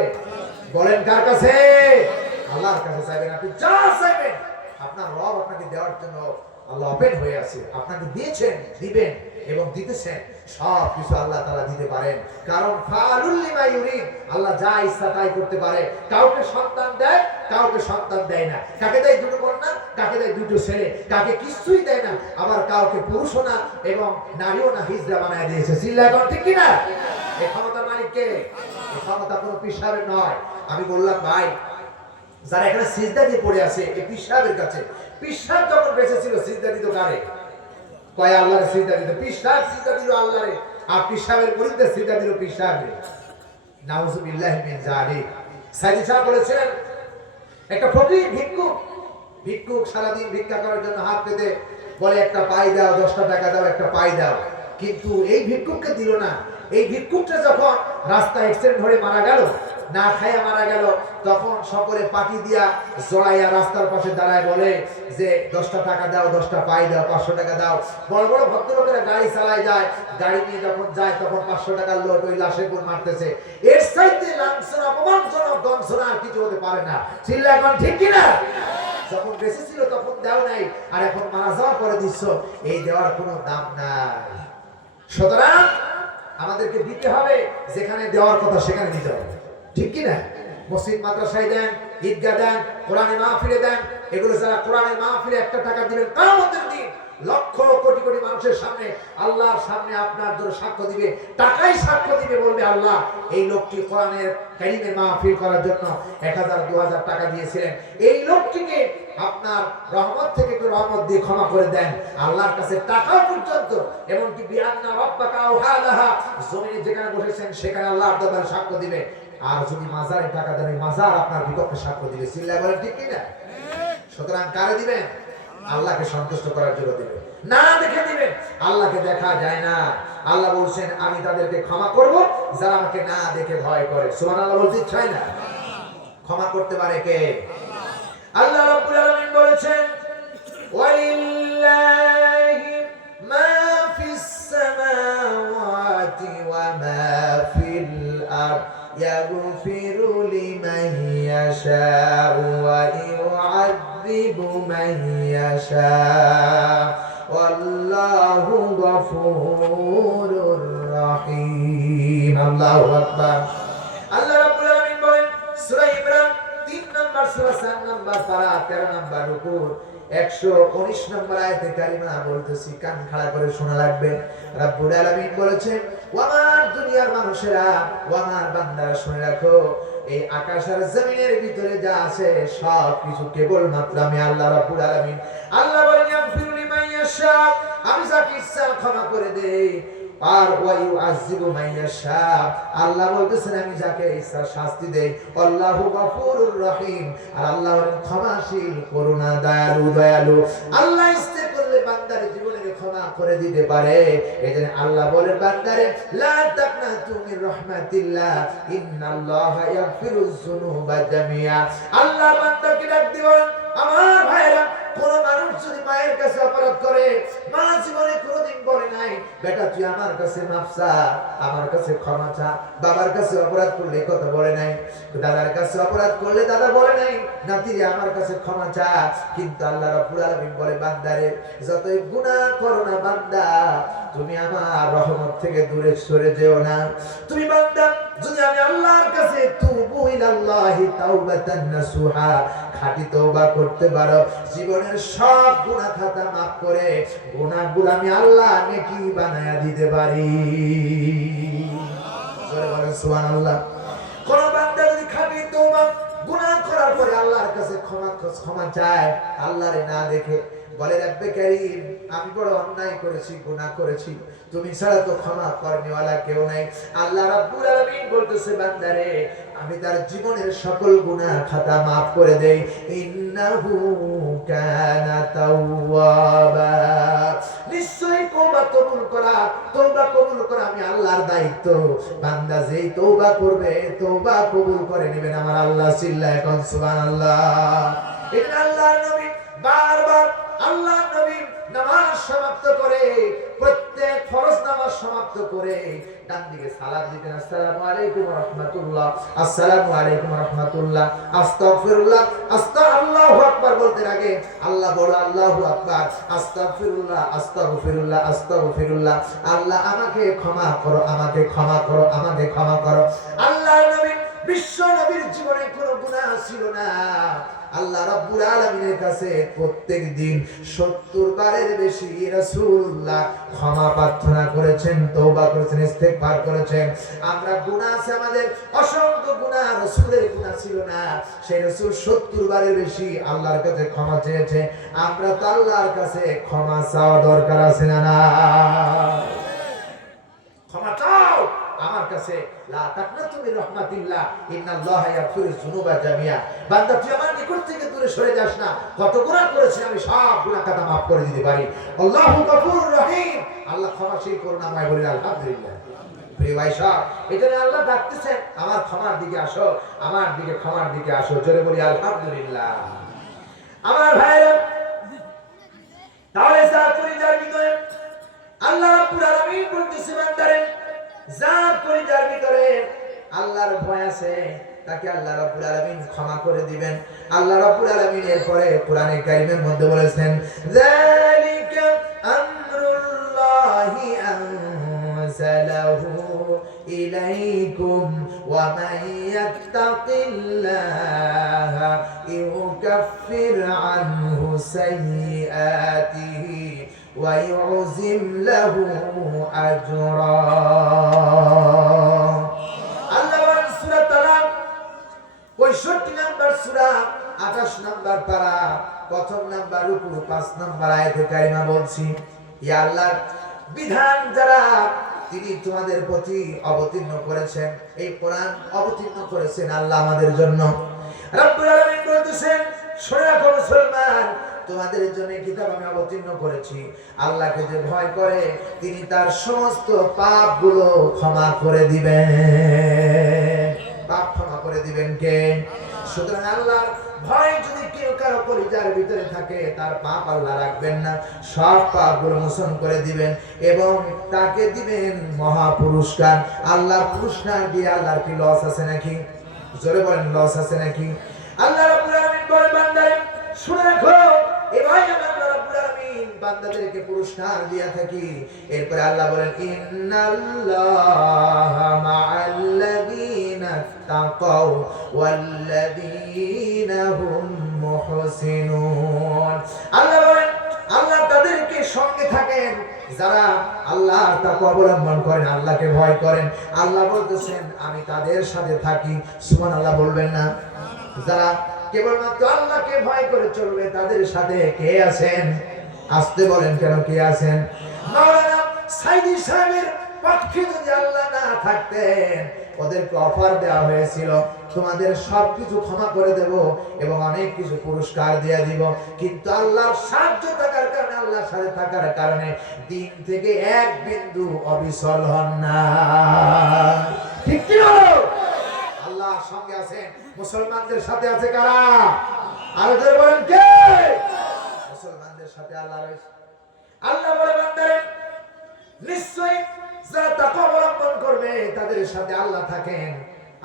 বলেন কার কাছে? আল্লাহর কাছে চাইবেন। আপনি যা চাইবেন আপনার রব আপনাকে দেওয়ার জন্য আল্লাহ ওপেন হয়ে আছে। আপনাকে দিয়েছেন, দিবেন এবং দিতেছেন, সব কিছু আল্লাহ তাআলা দিতে পারেন। কারণ ফাআলুল লিমা ইউরিদ, আল্লাহ যা ইচ্ছা তাই করতে পারে। কাউকে সন্তান দেয়, কাউকে সন্তান দেয় না। কাকে দেয় দুটো কন্যা, কাকে দেয় দুটো ছেলে, কাকে কিছুই দেয় না। আবার কাউকে পুরুষও না এবং নারীও না, হিজড়া বানায় দিয়েছে। চিল্লায় বলেন ঠিক কি না? এই ক্ষমতার মালিক কে? এই ক্ষমতা কোনো পীর সাহেবের নয়। আমি বললাম ভাই, যারা এখানে সিজদা দিয়ে পড়ে আছে এই পীর সাহেবের কাছে, পীর সাহেব যখন বেঁচে ছিল সিজদা দিত কারে? কয় আল্লাহরে সিজদা দিত। পীর সাহেব সিজদা দিল আল্লাহরে, আর পীর সাহেবের বিরুদ্ধে সিজদা দিল পীর সাহেবরে। নাউজুবিল্লাহি মিন যালিক। সাইদি সাহেব বলেছেন, একটা ফকির ভিক্ষুক সারাদিন ভিক্ষা করার জন্য হাত পেতে বলে একটা পাই দাও, 10টা টাকা দাও, একটা পাই দাও। কিন্তু এই ভিক্ষুককে দিল না। এই ভিক্ষুকটা যখন রাস্তায় অ্যাক্সিডেন্ট হয়ে মারা গেল, না খাইয়া মারা গেল, তখন সকলে পাটি দিয়া জড়াইয়া রাস্তার পাশে দাঁড়ায় বলে যে 10টা টাকা দাও, 10টা পাই দাও, 500 টাকা দাও। বড় বড় ভদ্রলোকেরা গাড়ি চালায় যায়, গাড়ি নিয়ে যখন যায় তখন 500 টাকার লোক ওই লাশের উপর মারতেছে। এর চাইতে লাঞ্ছনা, অপমানজনক দংশনা আর কিছু হতে পারে না। চিল্লা এখন ঠিক কিনা? যখন বেঁচে ছিল তখন দেও নাই, আর এখন মারা যাওয়ার পরে দিচ্ছ, এই দেওয়ার কোনো দাম নাই। সুতরাং আমাদেরকে দিতে হবে, যেখানে দেওয়ার কথা সেখানে দিতে হবে, ঠিক কি না? মসজিদ মাদ্রাসায় দেন, ঈদগাহ দেন, কোরআনের মাহফিলে দেন। এগুলো যারা কোরআনের মাহফিলে 1টা টাকা দিবেন, কিয়ামতের দিন লক্ষ কোটি কোটি মানুষের সামনে, আল্লাহর সামনে আপনার জন্য সাক্ষ্য দিবে। টাকাই সাক্ষ্য দিবে, বলবে আল্লাহ এই লোকটি কোরআনের কারীমের মাহফিল করার জন্য 1000 2000 টাকা দিয়েছিলেন, এই লোকটিকে আপনার রহমত থেকে একটু রহমত দিয়ে ক্ষমা করে দেন। আল্লাহর কাছে টাকা পর্যন্ত, এমনকি বিআন্না রাব্বাকা আওহালাহা, জমিনে যেখানে বসেছেন সেখানে আল্লাহর দরবারে সাক্ষ্য দিবে। আর যদি মাজারে টাকা দেন, মাজার আপনার বিপক্ষে সাক্ষ্য দিবে। চিল্লায় বলেন ঠিক কি না? সুতরাং কারে দিবেন? আল্লাহকে সন্তুষ্ট করার জন্য দিবেন, না দেখে দিবেন। আল্লাহকে দেখা যায় না। আল্লাহ বলছেন আমি তাদেরকে ক্ষমা করব যারা আমাকে না দেখে ভয় করে। সুবহানাল্লাহ বলতে চাই না? ক্ষমা করতে পারে কে? আল্লাহ রাব্বুল আলামিন বলেছেন, ওয়ালিল্লাহি মা ফিস সামাওয়াতি ওয়া মা ফিল আরদ ইয়াগফিরু লিমান ইয়াশাউ ওয়া ইউআযযিবু মান ইয়াশাউ ওয়াল্লাহু গফুরুর রহিম। আল্লাহু আকবার। আল্লাহ রাব্বুল আলামিন বলেন সূরা ইমরান 3 নম্বর সূরা 4 নম্বর পারা 13 নম্বর রুকু 119 নম্বর আয়াতে কারিমা বলতেছি, কান খাড়া করে শোনা লাগবে। রাব্বুল আলামিন বলেছেন, ওয়া মা দুনিয়ার মানুষেরা ও আমার বান্দারা শুনে রাখো, এই আকাশ আর জমিনের ভিতরে যা আছে সব কিছু কেবলমাত্র আমি আল্লাহ রাব্বুল আলামিন। আল্লাহ বলেন ইয়াগফিরু লিমান ইয়াশা, আমি যাকে ইচ্ছা ক্ষমা করে দেই, আর ওয়ায়ু আজিবু মাইয়াশা, আল্লাহ বলতেছেন আমি যাকে ইচ্ছা শাস্তি দেই। আল্লাহু গফুরুর রহিম, আর আল্লাহ হলেন ক্ষমাশীল, করুণা, দয়ালু দয়ালু। আল্লাহ ইচ্ছে করলে বান্দার জীবনে ক্ষমা করে দিতে পারে। এজন্য আল্লাহ বলেন বান্দারে লা তাকনাতু মির রাহমাতিল্লাহ ইন্নাল্লাহা ইয়াগফিরুয যুনুবা জামিআ। আল্লাহ বান্দাকে ডাক দিবেন, আমার ভাইরা, কোন মানুষ যদি মায়ের কাছে অপরাধ করে, মা জীবনে কোনোদিন বলে নাই বেটা তুই আমার কাছে মাফ চা, আমার কাছে ক্ষমা চা। বাবার কাছে অপরাধ করলে কথা বলে নাই, দাদার কাছে অপরাধ করলে দাদা বলে নাই নাতিরে আমার কাছে ক্ষমা চা। কিন্তু আল্লাহ রাব্বুল আলামিন বলে বান্দারে যতই গুনাহ করো না বান্দা, তুমি আমার রহমত থেকে দূরে সরে যেও না। তুমি বান্দা যদি আমি আল্লাহর কাছে তুবু ইলাল্লাহি তাওবাতান নাসুহা, খাঁটি তওবা করতে পারো, জীবনের সব গুনাহ খাতা মাফ করে গুনাহগুলো আমি আল্লাহ নেকি বানায়া দিতে পারি। জোরে বলেন সুবহানাল্লাহ। কোন বান্দা যদি খাঁটি তওবা গুনাহ করার পরে আল্লাহর কাছে ক্ষমা চায়, আল্লাহরে না দেখে বলে রব্বে কারীম আমি বড় অন্যায় করেছি, গুনাহ করেছি, তুমি ছাড়া তো ক্ষমা করনেওয়ালা কেউ নাই। আল্লাহ রাব্বুল আলামিন বলতেছে বান্দারে আমি তার জীবনের সকল গুনাহ খাতা maaf করে দেই। ইন্নাহু কানা তাওয়াবা, নিশ্চয়ই তওবা কবুল করা আমি আল্লাহর দায়িত্ব। বান্দা যেই তওবা করবে তওবা কবুল করে নেবেন আমার আল্লাহ। চিল্লায় কোন সুবহানাল্লাহ। এটা আল্লাহর নবী বারবার আল্লাহর নবী নামাজ সমাপ্ত করে, প্রত্যেক ফরজ নামাজ সমাপ্ত করে ডান দিকে সালাত দিতেন, আসসালামু আলাইকুম ওয়া রাহমাতুল্লাহ, আসসালামু আলাইকুম ওয়া রাহমাতুল্লাহ, আস্তাগফিরুল্লাহ, আল্লাহু আকবার বলতে আগে আল্লাহ বড়, আল্লাহু আকবার, আস্তাগফিরুল্লাহ, আস্তাগফিরুল্লাহ, আস্তাগফিরুল্লাহ, আল্লাহ আমাকে ক্ষমা করো, আমাকে ক্ষমা করো, আমাকে ক্ষমা করো। আল্লাহর নবী বিশ্ব নবীর জীবনে কোনো গুনাহ ছিল না। আল্লাহ রাব্বুল আলামিনের কাছে প্রত্যেক দিন 70 বারের বেশি রাসূলুল্লাহ ক্ষমা প্রার্থনা করেছেন, তওবা করেছেন, ইস্তেগফার করেছেন। আমরা গুনাহ আছে আমাদের, অসংখ্য গুনাহ, রাসূলের গুনাহ ছিল না। সেই রাসূল 70 বারের বেশি আল্লাহর কাছে ক্ষমা চেয়েছে। আমরা তো আল্লাহর কাছে ক্ষমা চাওয়া দরকার আছে না? না, ক্ষমা চাও আমার কাছে। লা তাকনাতু মির রাহমাতিল্লাহ ইন্নাল্লাহা ইয়াগফিরুয যুনুবা জামিআ। বান্দা তুই আমার নিকট থেকে দূরে সরে যাস না। কত গুনাহ করেছি আমি, সব গুনাহ খাতা maaf করে দিতে পারি। আল্লাহু গফুরুর রহিম, আল্লাহ ক্ষমাশীল, করুণাময়। বলি আলহামদুলিল্লাহ। প্রিয় ভাই সব এখানে আল্লাহ ডাকতেছেন আমার ক্ষমার দিকে আসো, আমার দিকে ক্ষমার দিকে আসো। জোরে বলি আলহামদুলিল্লাহ। আমার ভাইরা, তাহলে যার পরিবার ভিতরে আল্লাহ রাব্বুল আলামিন বলতেছে বান্দারে যার পরিবার ভিতরে আল্লাহর ভয় আছে তাকে আল্লাহ রাব্বুল আলামিন ক্ষমা করে দিবেন। আল্লাহ রাব্বুল আলামিন এরপরে কোরআনে কারীমের মধ্যে বলেছেন যালিকা আমরুল্লাহি আনজালাহু ইলাইকুম ওয়া মান ইয়াত্তাকিল্লাহা ইউকাফির আনহু সাইয়্যাতিহি ওয়া ইউযিম লাহু আজরা। আল্লাহ সূরা তালাক 65 নম্বর সূরা 28 নম্বর পারা প্রথম নম্বর রুকু 5 নম্বর আয়াতে কারিমা বলছি, ইয়া আল্লাহ বিধান যারা তিনি তোমাদের প্রতি অবতীর্ণ করেছেন, এই কোরআন অবতীর্ণ করেছেন আল্লাহ আমাদের জন্য। রব্বুল আলামিন বলতেছেন শুনে রাখো মুসলমান, তোমাদের জন্য কিতাব আমি অবতীর্ণ করেছি। আল্লাহকে যে ভয় করে তিনি তার সমস্ত পাপগুলো ক্ষমা করে দিবেন। পাপ ক্ষমা করে দিবেন কে? সুতরাং আল্লাহর ভয় যদি কেউ কারো পরিজার ভিতরে থাকে তার পাপ আল্লাহ রাখবেন না, সব পাপগুলো মোচন করে দিবেন এবং তাকে দিবেন মহা পুরস্কার। আল্লাহ পুরস্কার দিয়ে আল্লাহর কি লস আছে নাকি? জোরে বলেন লস আছে নাকি? আল্লাহ রাব্বুল আলামিন বলেন বান্দারে শুনে রাখো, এভাবে আল্লাহ রাব্বুল আলামিন বান্দাদেরকে পুরস্কার দিয়া থাকি। এরপর আল্লাহ বলেন ইন্নাল্লাহা মা'আল্লাযীনা তাকাও ওয়াল্লাযীনা হুম মুহসিনুন। আল্লাহ বলেন আল্লাহ তাদেরকে সঙ্গে থাকেন, যারা আল্লাহর তাকওয়া অবলম্বন করেন, আল্লাহকে ভয় করেন, আল্লাহ বলতেছেন আমি তাদের সাথে থাকি। সুবহানাল্লাহ বলবেন না? যারা কেবলমাত্র আল্লাহকে ভয় করে চলবে তাদের সাথে কে আছেন? আসতে বলেন কেন, কে আছেন? মাওলানা সাইদি সাহেবের পক্ষে যদি আল্লাহ না থাকতেন, ওদেরকে অফার দেওয়া হয়েছিল তোমাদের সবকিছু ক্ষমা করে দেব এবং অনেক কিছু পুরস্কার দিয়ে দিব, কিন্তু আল্লাহর সাহায্য থাকার কারণে, আল্লাহর সাথে থাকার কারণে দিন থেকে এক বিন্দু অবিচল হন না। ঠিক কি না? আল্লাহর সঙ্গে আছেন, মুসলমানদের সাথে আছে কারা? আর জোরে বলেন কে? মুসলমানদের সাথে আল্লাহ রয়েছে। আল্লাহ বলে বান্দারে নিশ্চয়ই যারা তাকওয়া অবলম্বন করবে তাদের সাথে আল্লাহ থাকেন,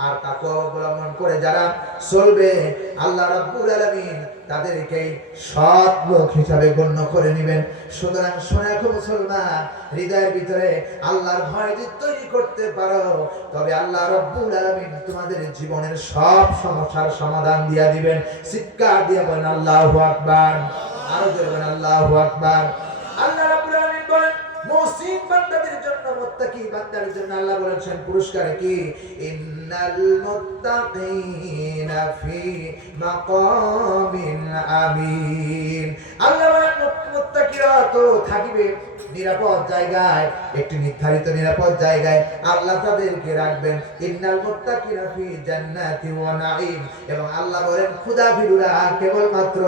আর তাকওয়া অবলম্বন করে যারা চলবে আল্লাহ রাব্বুল আলামিন তাদেরকে সৎ লোক হিসাবে গণ্য করে নেবেন। সুতরাং শোনো রাখো মুসলমান, হৃদয়ের ভিতরে আল্লাহর ভয় যদি তৈরি করতে পারো, তবে আল্লাহ রাব্বুল আলামিন তোমাদের জীবনের সব সমস্যার সমাধান দিয়ে দিবেন। চিৎকার দিয়ে বলেন আল্লাহু আকবার। আরো জোরে বলেন আল্লাহু আকবার। আল্লাহ রাব্বুল আলামিন বলেন মুসলিম বান্দাদের জন্য, মুত্তাকি বান্দাদের জন্য আল্লাহ বলেছেন পুরস্কার কি? ইন্নাল মুত্তাকিনা ফি মাকামিন আমিন। আল্লাহ বলেন মুত্তাকিরা তো থাকিবে নিরাপদ জায়গায়, একটি নির্ধারিত নিরাপদ জায়গায় আল্লাহ তাদেরকে রাখবেন। ইন্নাল মুত্তাকিনা ফি জান্নাতি ওয়া নাঈম। এবং আল্লাহ বলেন ক্ষুধাভীরুরা কেবলমাত্র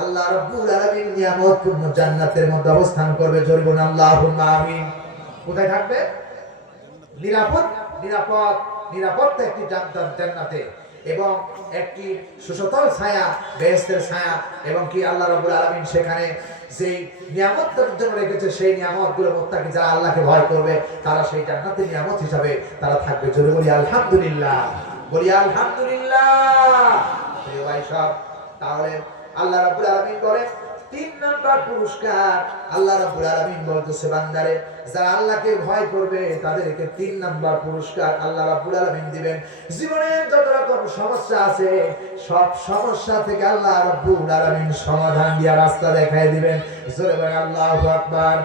আল্লাহ রাব্বুল আলামিন নিয়ামতপূর্ণ জান্নাতের মধ্যে অবস্থান করবে। জোরে বলুন আল্লাহুম্মা আমিন। কোথায় থাকবে? নিরাপদ, নিরাপদ, নিরাপত্তা একটি জান্নাতে, এবং একটি সুশীতল ছায়া, বেহেশতের ছায়া, এবং কি আল্লাহ রাব্বুল আলামিন সেখানে যেই নিয়ামতটার জন্য রেখেছে সেই নিয়ামতগুলো মুত্তাকি যারা আল্লাহকে ভয় করবে তারা সেই জান্নাতের নিয়ামত হিসাবে তারা থাকবে। জোরে বলি আলহামদুলিল্লাহ, বলি আলহামদুলিল্লাহ। প্রিয় ভাই সব, তাহলে আল্লাহ রাব্বুল আলামিন বলেন 3 নাম্বার পুরস্কার আল্লাহ রাব্বুল আলামিন বলতেছে বান্দারে যারা আল্লাহকে ভয় করবে তাদেরকে 3 নাম্বার পুরস্কার আল্লাহ রাব্বুল আলামিন দিবেন। জীবনের যত রকম সমস্যা আছে সব সমস্যা থেকে আল্লাহ রাব্বুল আলামিন সমাধান দিয়া রাস্তা দেখায় দিবেন। জোরে বলেন আল্লাহু আকবার।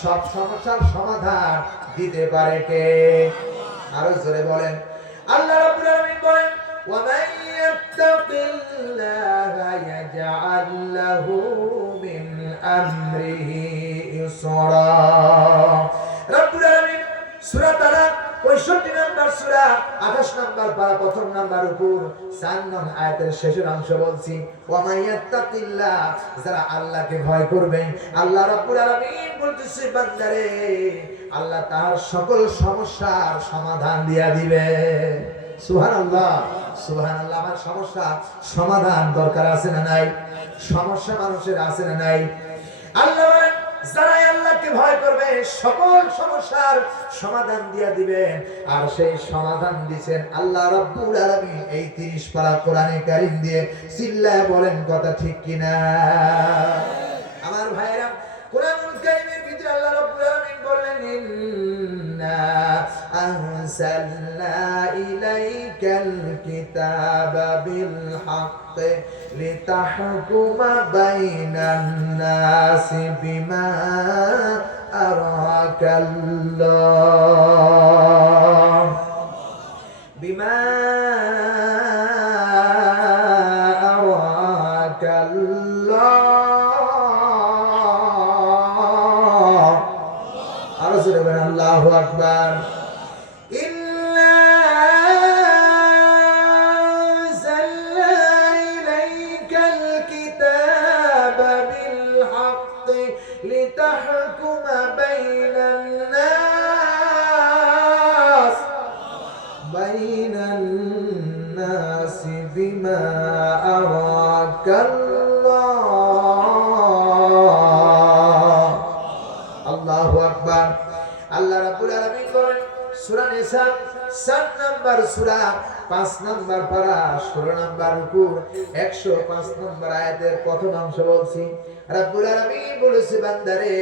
সব সমস্যার সমাধান দিতে পারে কে? আরো জোরে বলেন। আল্লাহ রাব্বুল আলামিন বলেন وَمَن يَتَّقِ اللَّهَ يَجْعَل لَّهُ مِنْ أَمْرِهِ يُسْرًا। রব্বুল আলামিন সূরা তালাক 65 নম্বর সূরা 28 নম্বর পারা প্রথম নাম্বার উপর 4 নং আয়াতের শেষের অংশ বলছি ওয়া ইয়াত্তাকিল্লাহ, যারা আল্লাহকে ভয় করবে আল্লাহ রাব্বুল আলামিন বলতেছে বান্দারে আল্লাহ তার সকল সমস্যার সমাধান দিয়া দিবে। সুবহানাল্লাহ, সুবহানাল্লাহ। আমার সমস্যা সমাধান দরকার আছে না নাই? সমস্যা মানুষের আছে না নাই? আল্লাহ বলেন যারা আল্লাহকে ভয় করবে সকল সমস্যার সমাধান দিয়া দিবেন। আর সেই সমাধান দিবেন আল্লাহ রাব্বুল আলামিন এই 30 পারা কোরআনে কারীম দিয়ে। চিল্লায় বলেন কথা ঠিক কিনা? আমার ভাইরা, কোরআনুল কারীমের ভিতরে আল্লাহ রাব্বুল আলামিন বললেন ইন্না আনসালনা ইলাইকাল কিতাবা বিল হাক্কি লিতাহকুমা বাইনান নাসি বিমা আরাকাল্লাহ বিমা আরাকাল্লাহ। আরো জোরে বলেন আল্লাহু আকবার। لتحكم بين الناس بما أراك الله। الله أكبر। আল্লাহ রাব্বুল আলামিন বলেন সূরা নিসা 7 নাম্বার সূরা 5 নাম্বার পারা 16 নাম্বার রুকু 105 নাম্বার আয়াতের প্রথম অংশ বলছি। রব্বুল আলামিন বলেছে বান্দারে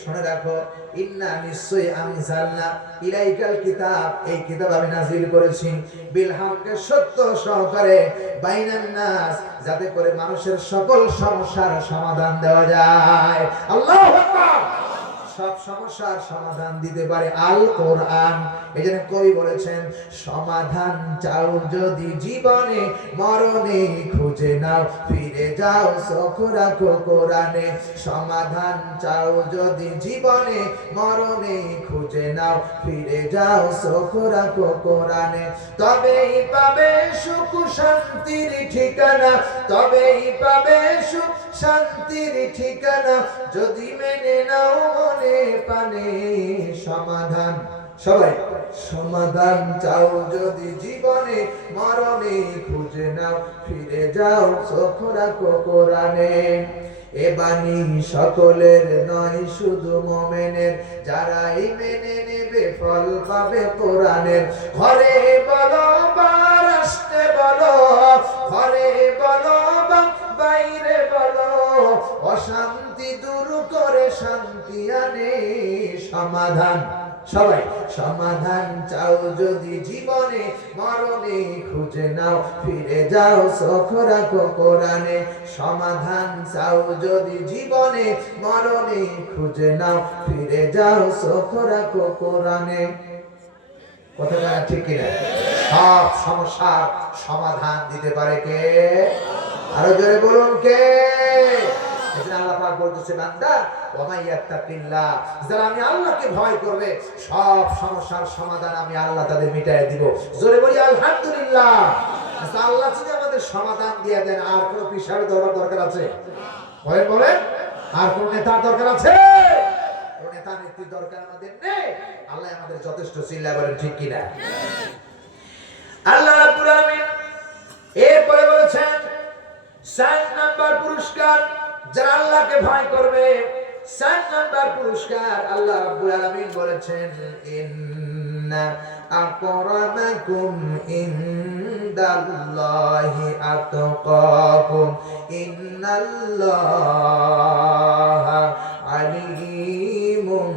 শুনে রাখো, ইন্না নিশ্চয়ই আনজালনা ইলাইকাল কিতাব, এই কিতাব আমি নাযিল করেছি বিল হাক্কে, সত্য সহকারে, বাইনান নাস, যাতে করে মানুষের সকল সমস্যার সমাধান দেওয়া যায়। আল্লাহু আকবার। সব সমস্যার সমাধান দিতে পারে আল কোরআন। এজন্য কবি বলেছেন, সমাধান চাও যদি জীবনে, মরণে খুঁজে নাও ফিরে যাও চোখ রাখো কোরআনে। সমাধান চাও যদি জীবনে, মরণে খুঁজে নাও ফিরে যাও চোখ রাখো কোরআনে। তবেই পাবে সুখ শান্তির ঠিকানা, তবেই পাবে সুখ শান্তির ঠিকানা, যদি মেনে নাও মনে পানে সমাধান। সবাই সমাধান চাও যদি জীবনে, মরণে খুঁজে নাও ফিরে যাও চোখ রাখো কোরআনে। এ বাণী সকলের নয় শুধু মুমিনের, যারাই মেনে নেবে ফল পাবে কোরআনের। ঘরে বলো বা রাষ্ট্রে বলো, ঘরে বলো বা বাইরে বলো, অশান্তি দূর করে শান্তি আনে সমাধান। সবাই সমাধান চাও যদি জীবনে, মরণে খুঁজে নাও ফিরে যাও চোখ রাখো কোরআনে। সমাধান চাও যদি জীবনে, মরণে খুঁজে নাও ফিরে যাও চোখ রাখো কোরআনে। কথাটা ঠিক কিনা? সব সমস্যার সমাধান দিতে পারে কে? আরো জোরে বলুন কে? আল্লাহ পাক বলতেছে, বান্দা ওয়ামাইয়াত্তাকিল্লাহ, যারা আমি আল্লাহকে ভয় করবে সব সমস্যার সমাধান আমি আল্লাহ তাদের মিটায় দিব। জোরে বলি আলহামদুলিল্লাহ। আল্লাহ যদি আমাদের সমাধান দিয়ে দেন, আর কোন পিসার দরকার আছে? বলেন বলেন, আর কোন নেতার দরকার আছে? কোন নেতা নেত্রীর দরকার আমাদের নেই। আল্লাহ আমাদের যথেষ্ট। চিল্লায় বলেন ঠিক কিনা? আল্লাহ রাব্বুল আলামিন এরপরে বলেছেন 7 নাম্বার পুরস্কার যারা আল্লাহকে ভয় করবে। 7 নাম্বার পুরস্কার আল্লাহ রাব্বুল আলামিন বলেছেন, ইন্না আকরামাকুম ইনদাল্লাহি আতকাকুম ইন্নাল্লাহা আলিমুন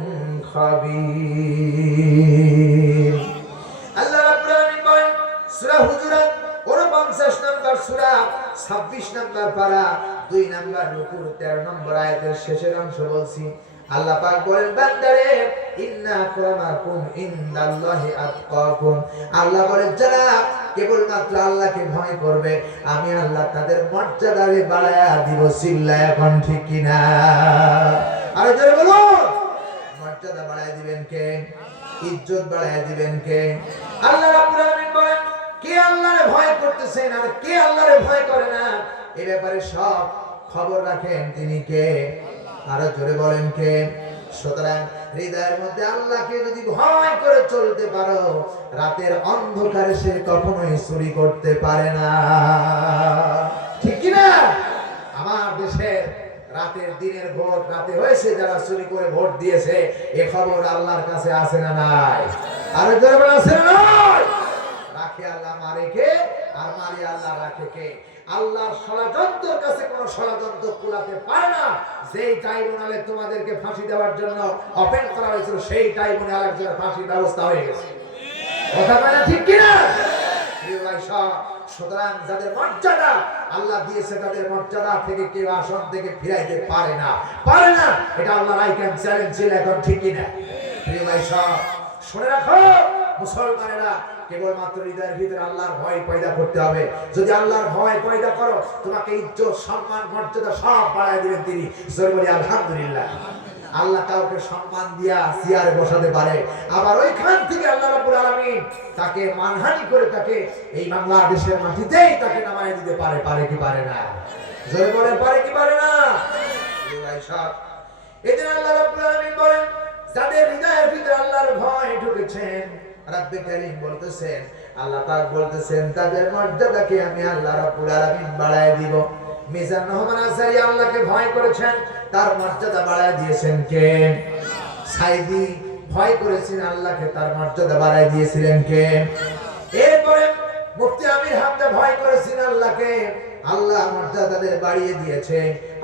খাবীর। আল্লাহ রাব্বুল আলামিন বলেন সূরা হুজুরাত 49 নাম্বার সূরা 26 নাম্বার পারা 2 নাম্বার রুকু 13 নম্বর আয়াতের শেষের অংশ বলছি। আল্লাহ পাক বলেন, বান্দারে ইন্না আকরামাকুম ইনদাল্লাহি আতকাকুম, আল্লাহ বলেন যারা কেবলমাত্র আল্লাহকে ভয় করবে আমি আল্লাহ তাদের মর্যাদারে বাড়ায়া দিব। চিল্লায় এখন ঠিক কিনা? আরে জোরে বলুন, মর্যাদা বাড়ায় দিবেন কে? ইজ্জত বাড়ায় দিবেন কে? আল্লাহ রাব্বুল আলামিন বলেন, কে আল্লাহরে ভয় করতেছেন আর কে আল্লাহরে ভয় করে না, এ ব্যাপারে সব খবর রাখেন তিনি কে? আরো জোরে বলেন কে? সুতরাং হৃদয়ের মধ্যে আল্লাহকে যদি ভয় করে চলতে পারো, রাতের অন্ধকারে সে কখনোই চুরি করতে পারে না। ঠিক কি না? আমার দেশের রাতের দিনের ভোট রাতে হয়েছে, যারা চুরি করে ভোট দিয়েছে এ খবর আল্লাহর কাছে আছে না নাই? আরো জোরে বলেন আছে না নাই? রাখে আল্লাহ, মারে কে? আর মারে আল্লাহ, রাখে কে? আল্লাহর ষড়যন্ত্রের কাছে কোন ষড়যন্ত্র কুলাতে পারে না। যেই ট্রাইব্যুনালে তোমাদেরকে ফাঁসি দেওয়ার জন্য ওপেন করা হয়েছিল, সেই ট্রাইব্যুনালে একজন ফাঁসির ব্যবস্থা হয়ে গেছে। কথা বলে ঠিক কিনা? সুতরাং যাদের মর্যাদা আল্লাহ দিয়েছে, তাদের মর্যাদা থেকে কেউ আসন থেকে ফিরাইতে পারে না, পারে না। এটা আল্লাহর আইকান চ্যালেঞ্জ ছিল। এখন ঠিক কিনা? প্রিয় ভাই সব শুনে রাখো, মুসলমানেরা কেবলমাত্র হৃদয়ের ভিতরে আল্লাহর ভয় পয়দা করতে হবে। যদি আল্লাহর ভয় পয়দা করো, তোমাকে ইজ্জত সম্মান মর্যাদা সব বাড়ায় দিবেন তিনি। জোরে বলি আলহামদুলিল্লাহ। আল্লাহ কাউকে সম্মান দিয়া চেয়ারে বসাতে পারে, আবার ওইখান থেকে আল্লাহ রাব্বুল আলামিন তাকে মানহানি করে তাকে এই বাংলাদেশের মাটিতেই তাকে নামায় দিতে পারে। পারে কি পারে না? জোরে বলেন, পারে কি পারে না? ভাই সব এদিন আল্লাহ রাব্বুল আলামিন বলেন, যাদের হৃদয়ের ভিতরে আল্লাহর ভয় ঢুকেছেন, রাব্বে কারীম বলতেছেন, আল্লাহ পাক বলতেছেন, তাদের মর্যাদাকে আমি আল্লাহ রাব্বুল আলামিন বাড়ায় দিব। মিজান রহমান আজহারী আল্লাহকে ভয় করেছেন, তার মর্যাদা বাড়ায় দিয়েছেন কে? সাইদি ভয় করেছেন আল্লাহকে, তার মর্যাদা বাড়ায় দিয়েছিলেন কে? এরপরে মুফতি আমির হামজা ভয় করেছেন আল্লাহকে, আল্লাহ মর্যাদা তাদের বাড়িয়ে দিয়েছে।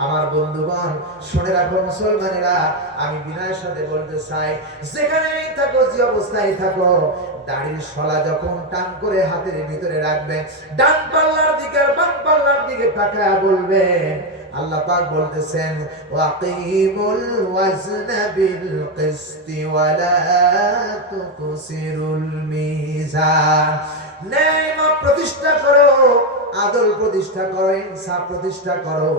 আমার বন্ধুগণ শুনে রাখো মুসলমানেরা, আমি বিনয়ের সাথে বলতে চাই, যেখানেই থাকো, যে অবস্থায় থাকো, দাড়ির শলা যখন টান করে হাতের ভিতরে রাখবে, ডান পাল্লার দিকে আর বাম পাল্লার দিকে তাকায় বলবে, আল্লাহ পাক বলতেছেন, ওয়াকিমুল ওয়াজনা বিল কিসতি ওয়ালা তুকসিরুল মিজান। ন্যায় মাপ প্রতিষ্ঠা করো, আদল প্রতিষ্ঠা করো, ইনসাফ প্রতিষ্ঠা করো।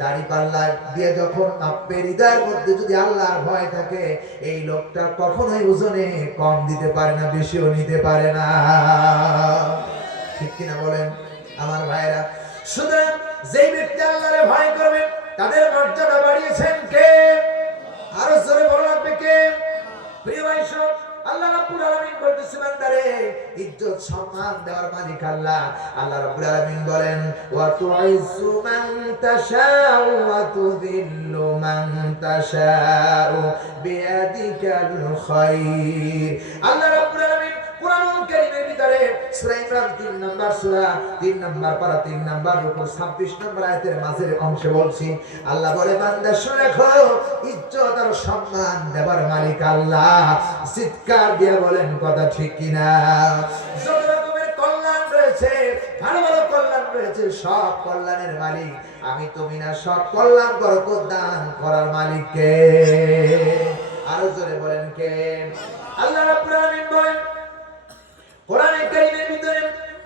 দাড়ি পাল্লা দিয়ে যখন মাপবে, হৃদয়ের মধ্যে যদি আল্লাহর ভয় থাকে, এই লোকটা কখনোই ওজনে কম দিতে পারে না, বেশিও নিতে পারে না। ঠিক কিনা বলেন আমার ভাইরা? সুতরাং যেই ব্যক্তি আল্লাহরে ভয় করবে, তাদের মর্যাদা বাড়িয়েছেন কে? আরো জোরে বলা লাগবে কে? প্রিয় ভাই সব, আল্লাহ রাব্বুল আলামিন বলতেছেন, বান্দারে ইজ্জত সম্মান দেওয়ার মালিক আল্লাহ। আল্লাহ রাব্বুল আলামিন বলেন, ওয়া তুইজ্জু মান তাশাউ ওয়া তুযিল্লু মান তাশাউ বিয়াদিকাল খায়র। আল্লাহ রাব্বুল আলামিন কুরআনুল কারীমের ভিতরে সূরা ইমরান 3 নম্বর সূরা 3 নম্বর পারা 3 নম্বর রূকু 26 নম্বর আয়াতের মাঝের অংশে বলছি, আল্লাহ বলে, বান্দা শুনে রাখো, ইজ্জত আর সম্মান দেবার মালিক আল্লাহ। চিৎকার দিয়ে বলেন কথা ঠিক কিনা? যত রকমের কল্যাণ রয়েছে, ভালো ভালো কল্যাণ রয়েছে, সব কল্যাণের মালিক আমি, তুমি না। সব কল্যাণ বরকত দান করার মালিক কে? আরো জোরে বলেন কে? আল্লাহ রাব্বুল আলামিন বলেন কোরআনে কারীমের ভিতরে,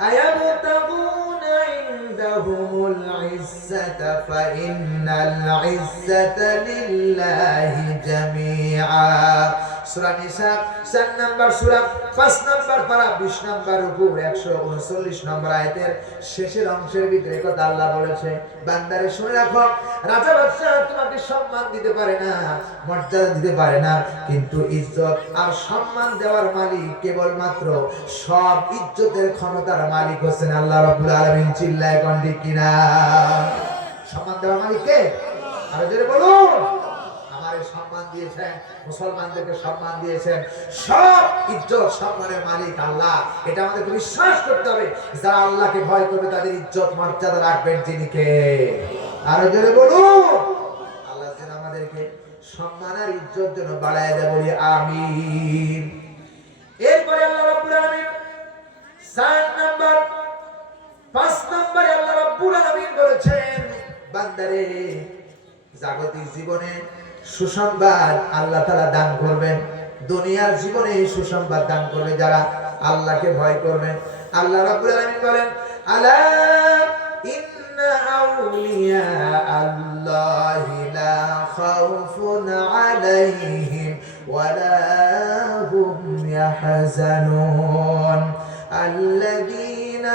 আয়াবতাগুনা ইনদাহুমুল ইজ্জাতা ফাইন্নাল ইজ্জাতা লিল্লাহি জামিআ। সূরা নিসা 4 নম্বর সূরা 5 নম্বর পারা 20 নম্বর রূকু 139 নম্বর আয়াতের শেষের অংশের ভিতরে কথা আল্লাহ বলেছে, বান্দারে শুনে রাখো, রাজা বাদশা তোমাকে সম্মান দিতে পারে না, মর্যাদা দিতে পারে না, কিন্তু ইজ্জত আর সম্মান দেওয়ার মালিক কেবলমাত্র, সব ইজ্জতের ক্ষমতার মালিক হচ্ছেন আল্লাহ রাব্বুল আলামিন। চিল্লায় কোন ঠিক কিনা? সম্মান দেওয়ার মালিক কে? আরো জোরে বলুন। আমারে সম্মান দিয়েছেন, মুসলমানদেরকে সম্মান দিয়েছেন, সব ইজ্জত সম্মানের মালিক আল্লাহ। এটা আমাদেরকে বিশ্বাস করতে হবে। যারা আল্লাহকে ভয় করবে, তাদের ইজ্জত মর্যাদা রাখবেন যিনি কে? আরো জোরে বলুন। আল্লাহ যেন আমাদেরকে সম্মান আর ইজ্জত যেন বাড়ায় দেয়, বলি আমিন। এরপরে আল্লাহ রাব্বুল আলামিন 4 নম্বর 5 নম্বরে আল্লাহ রাব্বুল আলামিন বলেছেন, বান্দারে জাগতিক জীবনে সুসংবাদ আল্লাহ তাআলা দান করবেন, দুনিয়ার জীবনে সুসংবাদ দান করবে যারা আল্লাহকে ভয় করবে। আল্লাহ রাব্বুল আলামিন বলেন, আলা ইন্না আউলিয়া আল্লাহি লা খাউফুন আলাইহিম ওয়ালা হুম ইয়াহজানুন আল্লাযীনা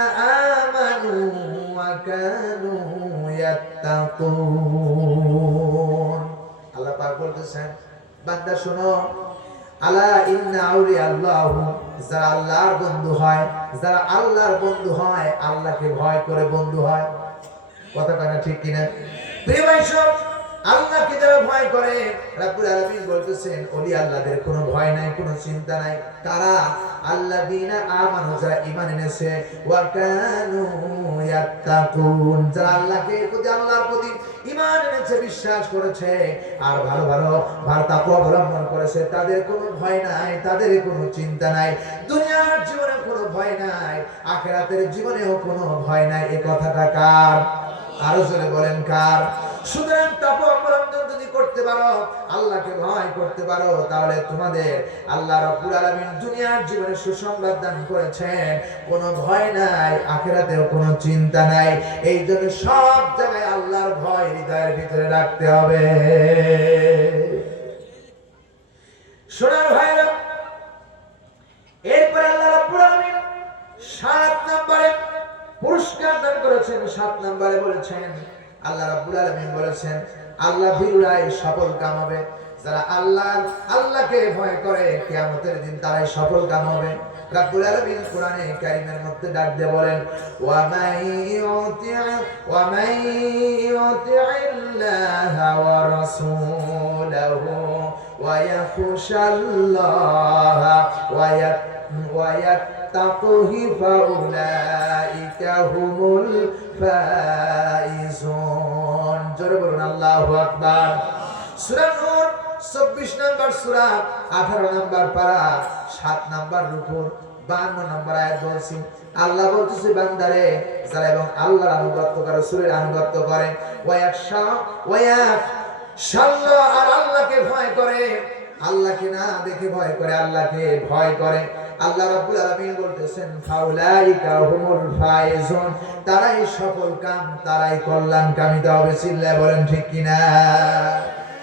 আমানু ওয়া কানু ইয়াত্তাকুন। আল্লাহ পাক বলতেছেন, বান্দা শোনো, আলা ইন্না আউলিয়া আল্লাহ, যারা আল্লাহর বন্ধু হয়, যারা আল্লাহর বন্ধু হয়, আল্লাহকে ভয় করে বন্ধু হয়। কথা কয় না ঠিক কিনা? প্রিয় ভাই সব, আল্লাহকে যারা ভয় করে, রাব্বুল আলামিন বলতেছেন, ওলি আল্লাহদের কোনো ভয় নাই, কোনো চিন্তা নাই। কারা? আল্লাযীনা আমানু, যারা ঈমান এনেছে, ওয়া কানু ইয়াত্তাকুন, যারা আল্লাহর প্রতি ঈমান এনেছে, বিশ্বাস করেছে, আর ভালো ভালো তাকওয়া অবলম্বন করেছে, তাদের কোনো ভয় নাই, তাদের কোনো চিন্তা নাই। দুনিয়ার জীবনে কোনো ভয় নাই, আখিরাতের জীবনেও কোনো ভয় নাই। এই কথাটা কার? আরো জোরে বলেন কার? সুতরাং তাকওয়া অবলম্বন যদি করতে পারো, আল্লাহকে ভয় করতে পারো, তাহলে তোমাদের আল্লাহ রাব্বুল আলামিন দুনিয়ার জীবনে সুসংবাদ দান করেছেন। কোনো ভয় নাই, আখিরাতেও কোনো চিন্তা নাই। এই জন্য সব জায়গায় আল্লাহর ভয় হৃদয়ের ভিতরে রাখতে হবে। সোনার ভাইরা, এরপর আল্লাহ রাব্বুল আলামিন 7 নম্বরে পুরস্কার দান করেছেন। 7 নম্বরে বলেছেন, আল্লাহ রাব্বুল আলামিন বলেছেন, আল্লাহ ভীরুরাই সফল কাম হবে। যারা আল্লাহকে ভয় করে, কিয়ামতের দিন তারাই সফল কাম হবে। রাব্বুল আলামিন কোরআনে কারীমের মধ্যে ডাক দিয়ে বলেন, ওয়া মাই ইউতি'আল্লাহা ওয়া রাসূলাহু ওয়া ইয়াখশাল্লাহা ওয়া ইয়াত্তাকুহু ফাউলাইকা হুমুল ফাইজুন। জোরে বলুন আল্লাহু আকবার। সূরা নূর 24 নম্বর সূরা, 18 নম্বর পারা, 7 নম্বর রুকু, 52 নম্বর আয়াত বলছি। আল্লাহ বলতেছে বান্দারে যারা এবং আল্লাহর আনুগত্য করে, রাসূলের আনুগত্য করে, ওয়ায়াশাল্লাহ আর আল্লাহকে ভয় করে, আল্লাহকে না দেখে ভয় করে, আল্লাহকে ভয় করে। আল্লাহ রাব্বুল আলামিন বলতেছেন ফাউলাইকা হুমুল ফাইজুন, তারাই সফল কাম, তারাই কল্যাণকামিতা হবে। চিল্লায় বলেন ঠিক কিনা?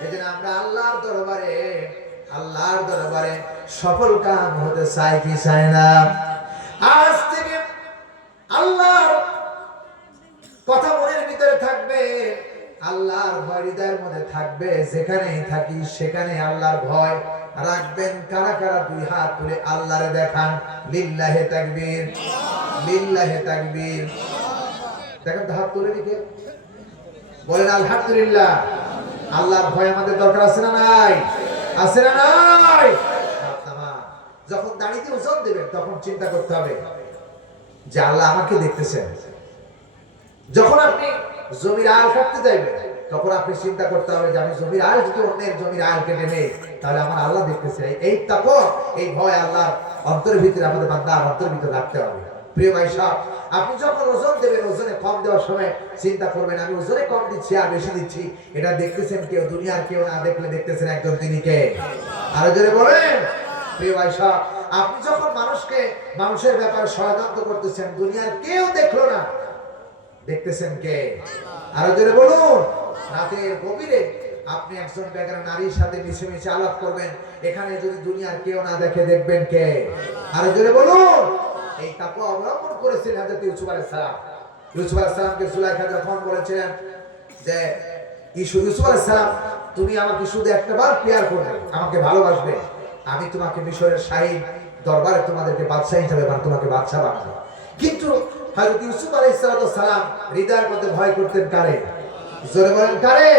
এজন্য আমরা আল্লাহর দরবারে সফল কাম হতে চাই কি চাই না? আজ থেকে আল্লাহর কথা মনের ভিতরে থাকবে, আল্লাহর ভয় হৃদয়ের মধ্যে থাকবে। যেখানেই থাকি সেখানে আল্লাহর ভয় রাখবেন। কারা কারা দুই হাত তুলে আল্লাহরে দেখান? লিল্লাহি তাকবীর, লিল্লাহি তাকবীর। দেখেন তো হাত তুলে দিকে বলেন আলহামদুলিল্লাহ। আল্লাহর ভয় আমাদের দরকার আছে না নাই? আছে না নাই? যখন দাড়িতে ওজন দেবেন তখন চিন্তা করতে হবে যে আল্লাহ আমাকে দেখতেছেন। যখন আপনি জমির আল কাটতে যাইবেন তখন আপনি চিন্তা করতে হবে যে আমি জমির আল যদি অন্যের জমির আল কেটে নেই তাহলে আমার আল্লাহ দেখতেছে। এই তাকওয়া, এই ভয় আল্লাহর অন্তরের ভিতরে আমাদের বান্দার অন্তরের ভিতরে রাখতে হবে। প্রিয় ভাই সাহেব, আপনি যখন ওজন দেবেন ওজনে কম দেওয়ার সময় চিন্তা করবেন আমি ওজনে কম দিচ্ছি আর বেশি দিচ্ছি, এটা দেখতেছেন কেউ? দুনিয়ার কেউ না দেখলে দেখতেছেন একজন, তিনি কে? আরো জোরে বলেন। প্রিয় ভাই সাহেব, আপনি যখন মানুষের ব্যাপারে ষড়যন্ত্র করতেছেন, দুনিয়ার কেউ দেখলো না, দেখতেছেন কে? আরো জোরে বলুন। রাতের গভীরে আপনি একজন বেগানা নারীর সাথে মিশে আলাপ করবেন, এখানে যদি দুনিয়ার কেউ না দেখে, দেখবেন কে? আরো জোরে বলুন। এই তাকওয়া অবলম্বন করেছিলেন হযরত ইউসুফ আলাইহিস সালাম। ইউসুফ আলাইহিস সালামকে জুলাইখা যখন বলেছিলেন যে ইউসুফ আলাইহিস সালাম, তুমি আমাকে শুধু একটাবার প্যার করবে, আমাকে ভালোবাসবে, আমি তোমাকে মিশরের শাহী দরবারে তোমাদেরকে বাদশা হিসেবে তোমাকে বাদশা বানাবো। কিন্তু হযরত ইউসুফ আলাইহিস সালাম হৃদয়ের মধ্যে ভয় করতেন কারে? জোরে বলেন কারে?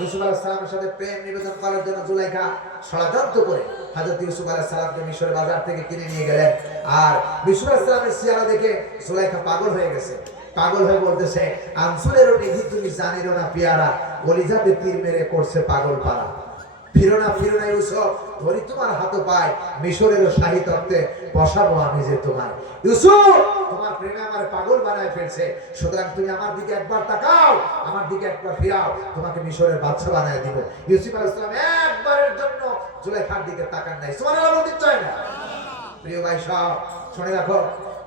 ইউসুফ আলাইহিস সালামের সাথে প্রেম নিবেদন করার জন্য জুলাইখা ষড়যন্ত্র করে হযরত ইউসুফ আলাইহিস সালামকে মিশরের বাজার থেকে কিনে নিয়ে গেলেন। আর ইউসুফ আলাইহিস সালামের চেহারা দেখে জুলাইখা পাগল হয়ে গেছে। পাগল হয়ে বলতেছে আনসুলেরও নিধি তুমি জানিরো না পিয়ারা, কলিজাতে তীর মেরে করছে পাগল পারা। ফিরো না ইউসুফ, ধরি তোমার হাত পায়, মিশরের শাহী তত্ত্বে বসাবো আমি যে তোমায়। ইউসুফ, তোমার প্রেমে আমার পাগল বানায় ফেলছে, সুতরাং তুমি আমার দিকে একবার তাকাও, আমার দিকে একবার ফিরাও, তোমাকে মিশরের বাদশা বানায় দিব। ইউসুফ আলাইহিস সালাম একবারের জন্য জুলাইখার দিকে তাকান নাই। সুবহানাল্লাহ বলতে চায় না? প্রিয় ভাই সব শুনে রাখো,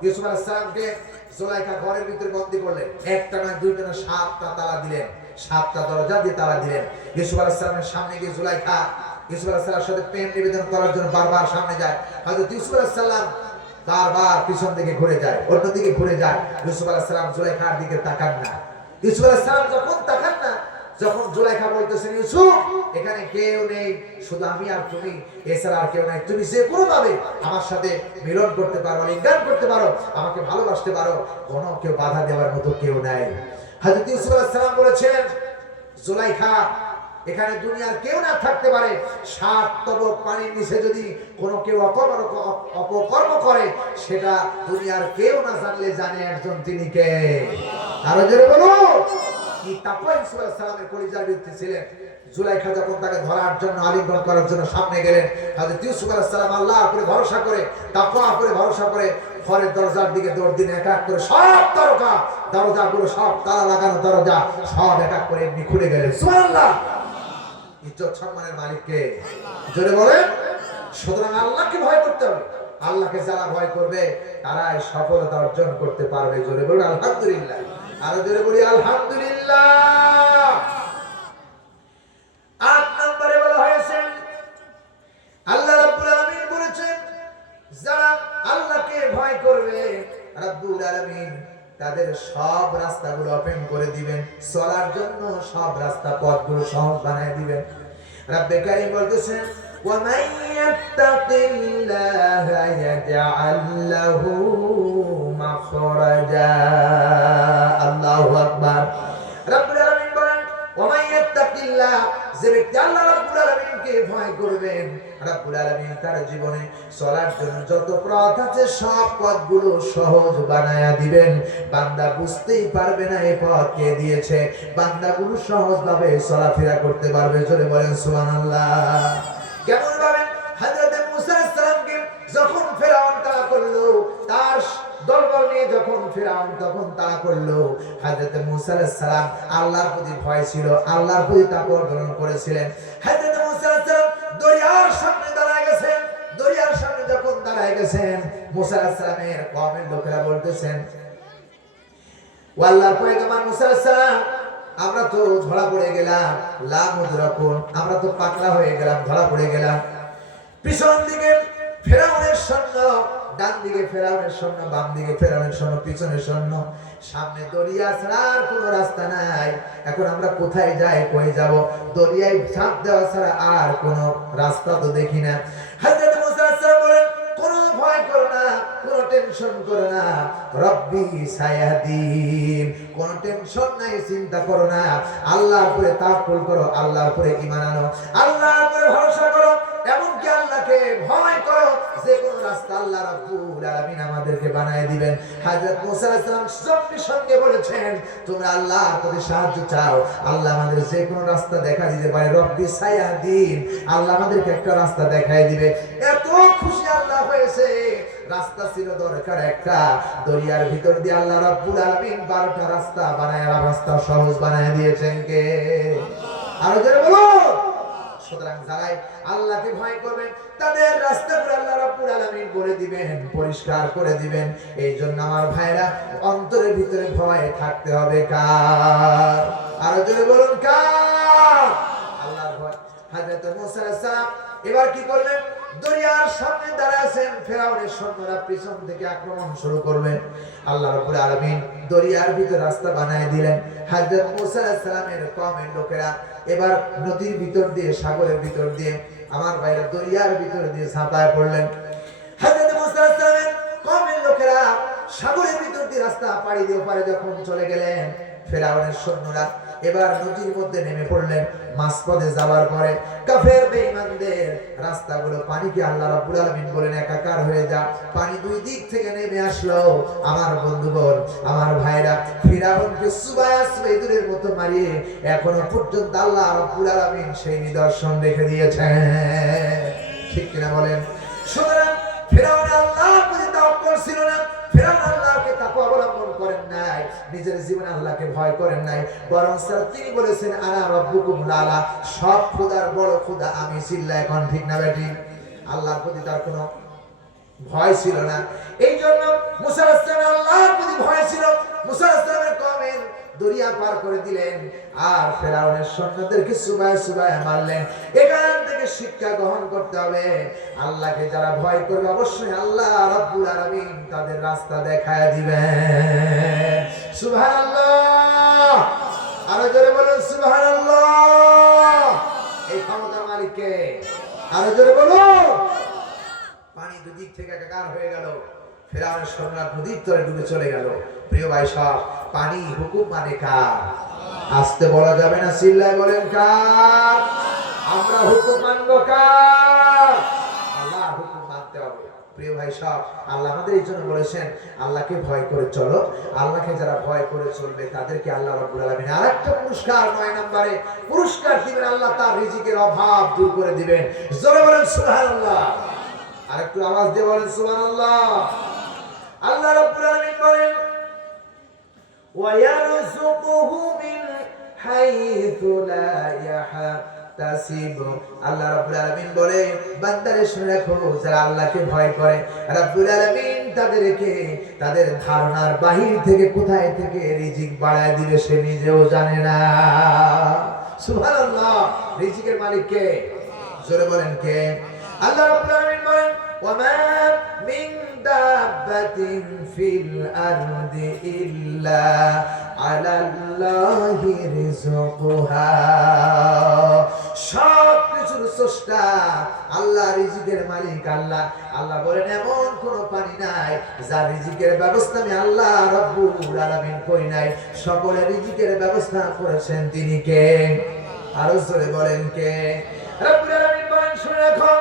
ইউসুফ আলাইহিস সালামকে জুলাইখা ঘরের ভিতরে বন্দী করলেন। একটা না দুইটা না 7টা তালা দিলেন, 7টা দরজা দিয়ে তালা দিলেন। ইউসুফ আলাইহিস সালামের সামনে গিয়ে জুলাইখা ইউসুফ আলাইহিস সালামের সাথে প্রেম নিবেদন করার জন্য বারবার সামনে যায়। হযরত ইউসুফ আলাইহিস সালাম বারবার পিছন দিকে ঘুরে যায়, অন্যদিকে ঘুরে যায়। ইউসুফ আলাইহিস সালাম জুলাইখার দিকে তাকান না। ইউসুফ আলাইহিস সালাম যখন তাকান না, যখন জুলাইখা বলতেছেন ইউসুফ এখানে কেউ নেই, শুধু আমি আর তুমি, এছাড়া আর কেউ নাই, তুমি যে কোনো ভাবে আমার সাথে মিলন করতে পারো, লিঙ্গন করতে পারো, আমাকে ভালোবাসতে পারো, কোনো কেউ বাধা দেওয়ার মতো কেউ নাই। হযরত ইউসুফ আলাইহিস সালাম বলেছেন জুলাইখা এখানে দুনিয়ার কেউ না থাকতে পারে, 7 তবক পানির নিচে যদি কোনো কেউ অপকর্ম করে সেটা দুনিয়ার কেউ না জানলে জানে একজন, তিনি কে? আরো জোরে বলুন। কি তাকওয়া ইউসুফ আলাইহিস সালামের কলিজার ভিতরে ছিলেন। জুলাইখা যখন তাকে ধরার জন্য, আলিঙ্গন করার জন্য সামনে গেলেন, হযরত ইউসুফ আলাইহিস সালাম আল্লাহর উপরে ভরসা করে, তাকওয়া উপরে ভরসা করে ঘরের দরজার দিকে দৌড় দিন। এক এক করে সব দরজাগুলো, সব তালা লাগানো দরজা সব এক এক করে এমনি খুলে গেলেন। সুবহানাল্লাহ। ইজ্জত সম্মানের মালিক কে? জোরে বলেন। সুতরাং আল্লাহকে ভয় করতে হবে। আল্লাহকে যারা ভয় করবে তারাই সফলতা অর্জন করতে পারবে। জোরে বলুন আলহামদুলিল্লাহ। আরো জোরে বলি আলহামদুলিল্লাহ। 8 নম্বরে বলা হয়েছে আল্লাহ রাব্বুল আলামিন বলেছেন যারা আল্লাহকে ভয় করবে রাব্বুল আলামিন তাদের সব রাস্তাগুলো ওপেন করে দিবেন, চলার জন্য সব রাস্তা পথগুলো সহজ বানায় দিবেন। রব্বে কারীম বলতেছেন ওয়া মান ইয়াত্তাকিল্লাহা ইয়াজআল লাহু মাখরাজা। আল্লাহু আকবার। রব্বুল আলামিন বলেন ওয়া মান ইয়াত্তাকিল্লাহ, যে ব্যক্তি আল্লাহ রাব্বুল আলামিনকে ভয় করবেন, রব্বুল আলামিন তার জীবনে চলার জন্য যত পথ আছে সব পথগুলো সহজ বানায়া দিবেন। বান্দা বুঝতেই পারবে না এই পথ কে দিয়েছে, বান্দাগুলো সহজভাবে চলাফেরা করতে পারবে। জোরে বলেন সুবহানাল্লাহ। কেমন ভাবে হযরত মুসা আলাইহিস সালামকে যখন ফেরাউন তাড়া করলো, তার দলবল নিয়ে যখন ফেরাউন তখন তাড়া করলো, হযরত মুসা আলাইহিস সালাম আল্লাহর প্রতি ভয় ছিল, আল্লাহর প্রতি তাকওয়া অর্জন করেছিলেন। হযরত মুসা আলাইহিস সালাম দরিয়ার সামনে দাঁড়ায় গেছেন। দরিয়ার সামনে যখন দাঁড়ায় গেছেন, মুসা আলাইহিস সালামের কওমের লোকেরা বলতেছেন, ও আল্লাহর পয়গম্বর মুসা আলাইহিস সালাম, আমরা তো ধরা পড়ে গেলাম, লা মুদরাকুন, আমরা তো পাকড়া হয়ে গেলাম, ধরা পড়ে গেলাম। পিছন দিকে ফেরাউনের সৈন্য, ডান দিকে ফেরাউনের সৈন্য, বাম দিকে ফেরাউনের সৈন্য, পিছনে সৈন্য, সামনে দরিয়া ছাড়া আর কোনো রাস্তা নাই। এখন আমরা কোথায় যাই, কই যাব? দরিয়ায় ঝাঁপ দেওয়া ছাড়া আর কোনো রাস্তা তো দেখি না। হযরত মুসা আলাইহিস সালাম বলেন, কোনো ভয় করো না, কোনো টেনশন করো না, রব্বি সায়াহদিন, কোনো টেনশন নাই, চিন্তা করো না। আল্লাহর উপরে তাওয়াক্কুল করো, আল্লাহর উপরে ঈমান আনো, আল্লাহর উপরে ভরসা করো, এমনকি আল্লাহকে ভয় করো। যে কোনো রাস্তা আল্লাহ রাব্বুল আলামিন আমাদেরকে বানায় দিবেন। হযরত মুসা আলাইহিস সালাম সঙ্গে সঙ্গে বলেছেন, তোমরা আল্লাহর প্রতি সাহায্য চাও, আল্লাহ আমাদের যে কোনো রাস্তা দেখা দিতে পারে। রব্বি সায়াহদিন, আল্লাহ আমাদেরকে একটা রাস্তা দেখায় দিবে। এত খুশি আল্লাহ হয়েছে। রাস্তা ছিল দরকার একটা, দরিয়ার ভিতর দিয়ে আল্লাহ রাব্বুল আলামিন 12টা রাস্তা বানায়, রাস্তা সহজ বানায় দিয়েছেন কে? আরো জোরে বলুন। সুতরাং যারাই আল্লাহকে ভয় করবেন তাদের রাস্তাগুলো আল্লাহ রাব্বুল আলামিন বলে দিবেন, পরিষ্কার করে দিবেন। এই জন্য আমার ভাইরা, অন্তরের ভিতরে ভয় থাকতে হবে কার? আরো জোরে বলুন কার? আল্লাহর ভয়। হযরত মুসা আলাইহিস সালাম এবার কি করলেন? দরিয়ার সামনে দাঁড়ায় আছেন, ফেরাউনের সৈন্যরা পিছন থেকে আক্রমণ শুরু করবে। আল্লাহ রাব্বুল আলামিন দরিয়ার ভিতর রাস্তা বানায় দিলেন। হযরত মুসা আলাইহিস সালামের কওমের লোকেরা এবার নদীর ভিতর দিয়ে, সাগরের ভিতর দিয়ে, আমার ভাইরা দরিয়ার ভিতর দিয়ে ঝাঁপায় পড়লেন। হযরত মুসা আলাইহিস সালামের কওমের লোকেরা সাগরের ভিতর দিয়ে রাস্তা পাড়ি দিয়ে ওপারে যখন চলে গেলেন, ফেরাউনের সৈন্যরা এবার নদীর মধ্যে নেমে পড়লেন। মাঝপথে যাওয়ার পরে কাফের বেঈমানদের রাস্তাগুলো পানিকে আল্লাহ রাব্বুল আলামিন বলেন একাকার হয়ে যা। পানি দুই দিক থেকে নেমে আসলো। আমার বন্ধুগণ, আমার ভাইরা, ফিরাউনকে সুবায়া সুবাইদুরের মতো মারিয়ে এখনো পর্যন্ত আল্লাহ রাব্বুল আলামিন সেই নিদর্শন রেখে দিয়েছেন। ঠিক কিনা বলেন? সুতরাং ফিরাউন আল্লাহর প্রতি তাওয়াক্কুল ছিল না, ফিরাউন আল্লাহকে তাকওয়া অবলম্বন করেন নাই, নিজের জীবনে আল্লাহকে ভয় করেন নাই, বরং তিনি বলেছেন আনা রাব্বুকুমুল আলা, সব খোদার বড় খোদা আমি। চিল্লায় এখন ঠিক না বেটি? আল্লাহর প্রতি তার কোনো ভয় ছিল না। এই জন্য মুসা আলাইহিস সালাম আল্লাহর প্রতি ভয় ছিল। মুসা আলাইহিস সালামের কওমের দরিয়া পার করে দিলেন আর ফেরাউনের সৈন্যদেরকে সুবায় সুবায় মারলেন। এখান থেকে শিক্ষা গ্রহণ করতে হবে, আল্লাহকে যারা ভয় করবে অবশ্যই আল্লাহ রাব্বুল আলামিন তাদের রাস্তা দেখায় দিবেন। সুবহানাল্লাহ। আরো জোরে বলুন সুবহানাল্লাহ। এই ক্ষমতার মালিক কে? আরো জোরে বলুন। পানি দুদিক থেকে একাকার হয়ে গেল, ফেরাউনের সৈন্যরা নদীর তলে ডুবে চলে গেল। প্রিয় ভাই সব, পানি হুকুম মানে কার? আসতে বলা যাবে না, চিল্লায় বলেন কার? আমরা হুকুম মানব কার? আল্লাহ হুকুম মানতে হবে। প্রিয় ভাই সব, আল্লাহ আমাদের এই জন্য বলেছেন আল্লাহকে ভয় করে চলো। আল্লাহকে যারা ভয় করে চলবে তাদেরকে আল্লাহ রাব্বুল আলামিন আরেকটা পুরস্কার 9 নম্বরে পুরস্কার দিবেন। আল্লাহ তার রিজিকের অভাব দূর করে দিবেন। জোরে বলেন সুবহানাল্লাহ। আরেকটু আওয়াজ দিয়ে বলেন সুবহানাল্লাহ। আল্লাহ রাব্বুল আলামিন বলেন ওয়ায়ারযুকুহু মিন হাইথু লা ইয়াহতাসিব। আল্লাহ রাব্বুল আলামিন বলে বান্দারে শুনে রাখো, যারা আল্লাহকে ভয় করে রাব্বুল আলামিন তাদেরকে তাদের ধারণার বাহির থেকে কোথায় থেকে রিজিক বাড়ায় দিবে সে নিজেও জানে না। সুবহানাল্লাহ। রিজিকের মালিক কে? জোরে বলেন কে? আল্লাহ রাব্বুল আলামিন বলেন ওয়ামা মিন দাব্বাতিন ফিল আরদি ইল্লা আলাল্লাহি রিজকুহা। সব কিছুর স্রষ্টা আল্লাহ, রিজিকের মালিক আল্লাহ। আল্লাহ বলেন এমন কোন প্রাণী নাই যার রিজিকের ব্যবস্থা আমি আল্লাহ রাব্বুল আলামিন করি নাই। সকলের রিজিকের ব্যবস্থা করেছেন তিনি কে? আরো জোরে বলেন কে? রাব্বুল আলামিন শুনে রাখো,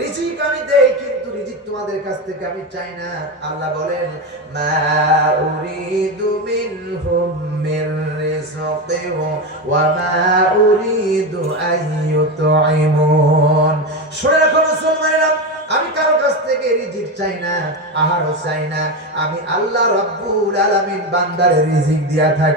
রিজিক আমি দেই, কিন্তু রিজিক তোমাদের কাছ থেকে আমি চাই না। আল্লাহ বলেন, মা উরিদু মিনহুম মির রিজকিন ওয়া মা উরিদু আইয়ুতঈমুন। শুনে রাখো মুসলমানেরা, আমি কারো কাছ থেকে রিজিক চাই না, আহারও চাই না। আমি আল্লাহ রাব্বুল আলামিন বান্দারে রিজিক দিয়া থাকি।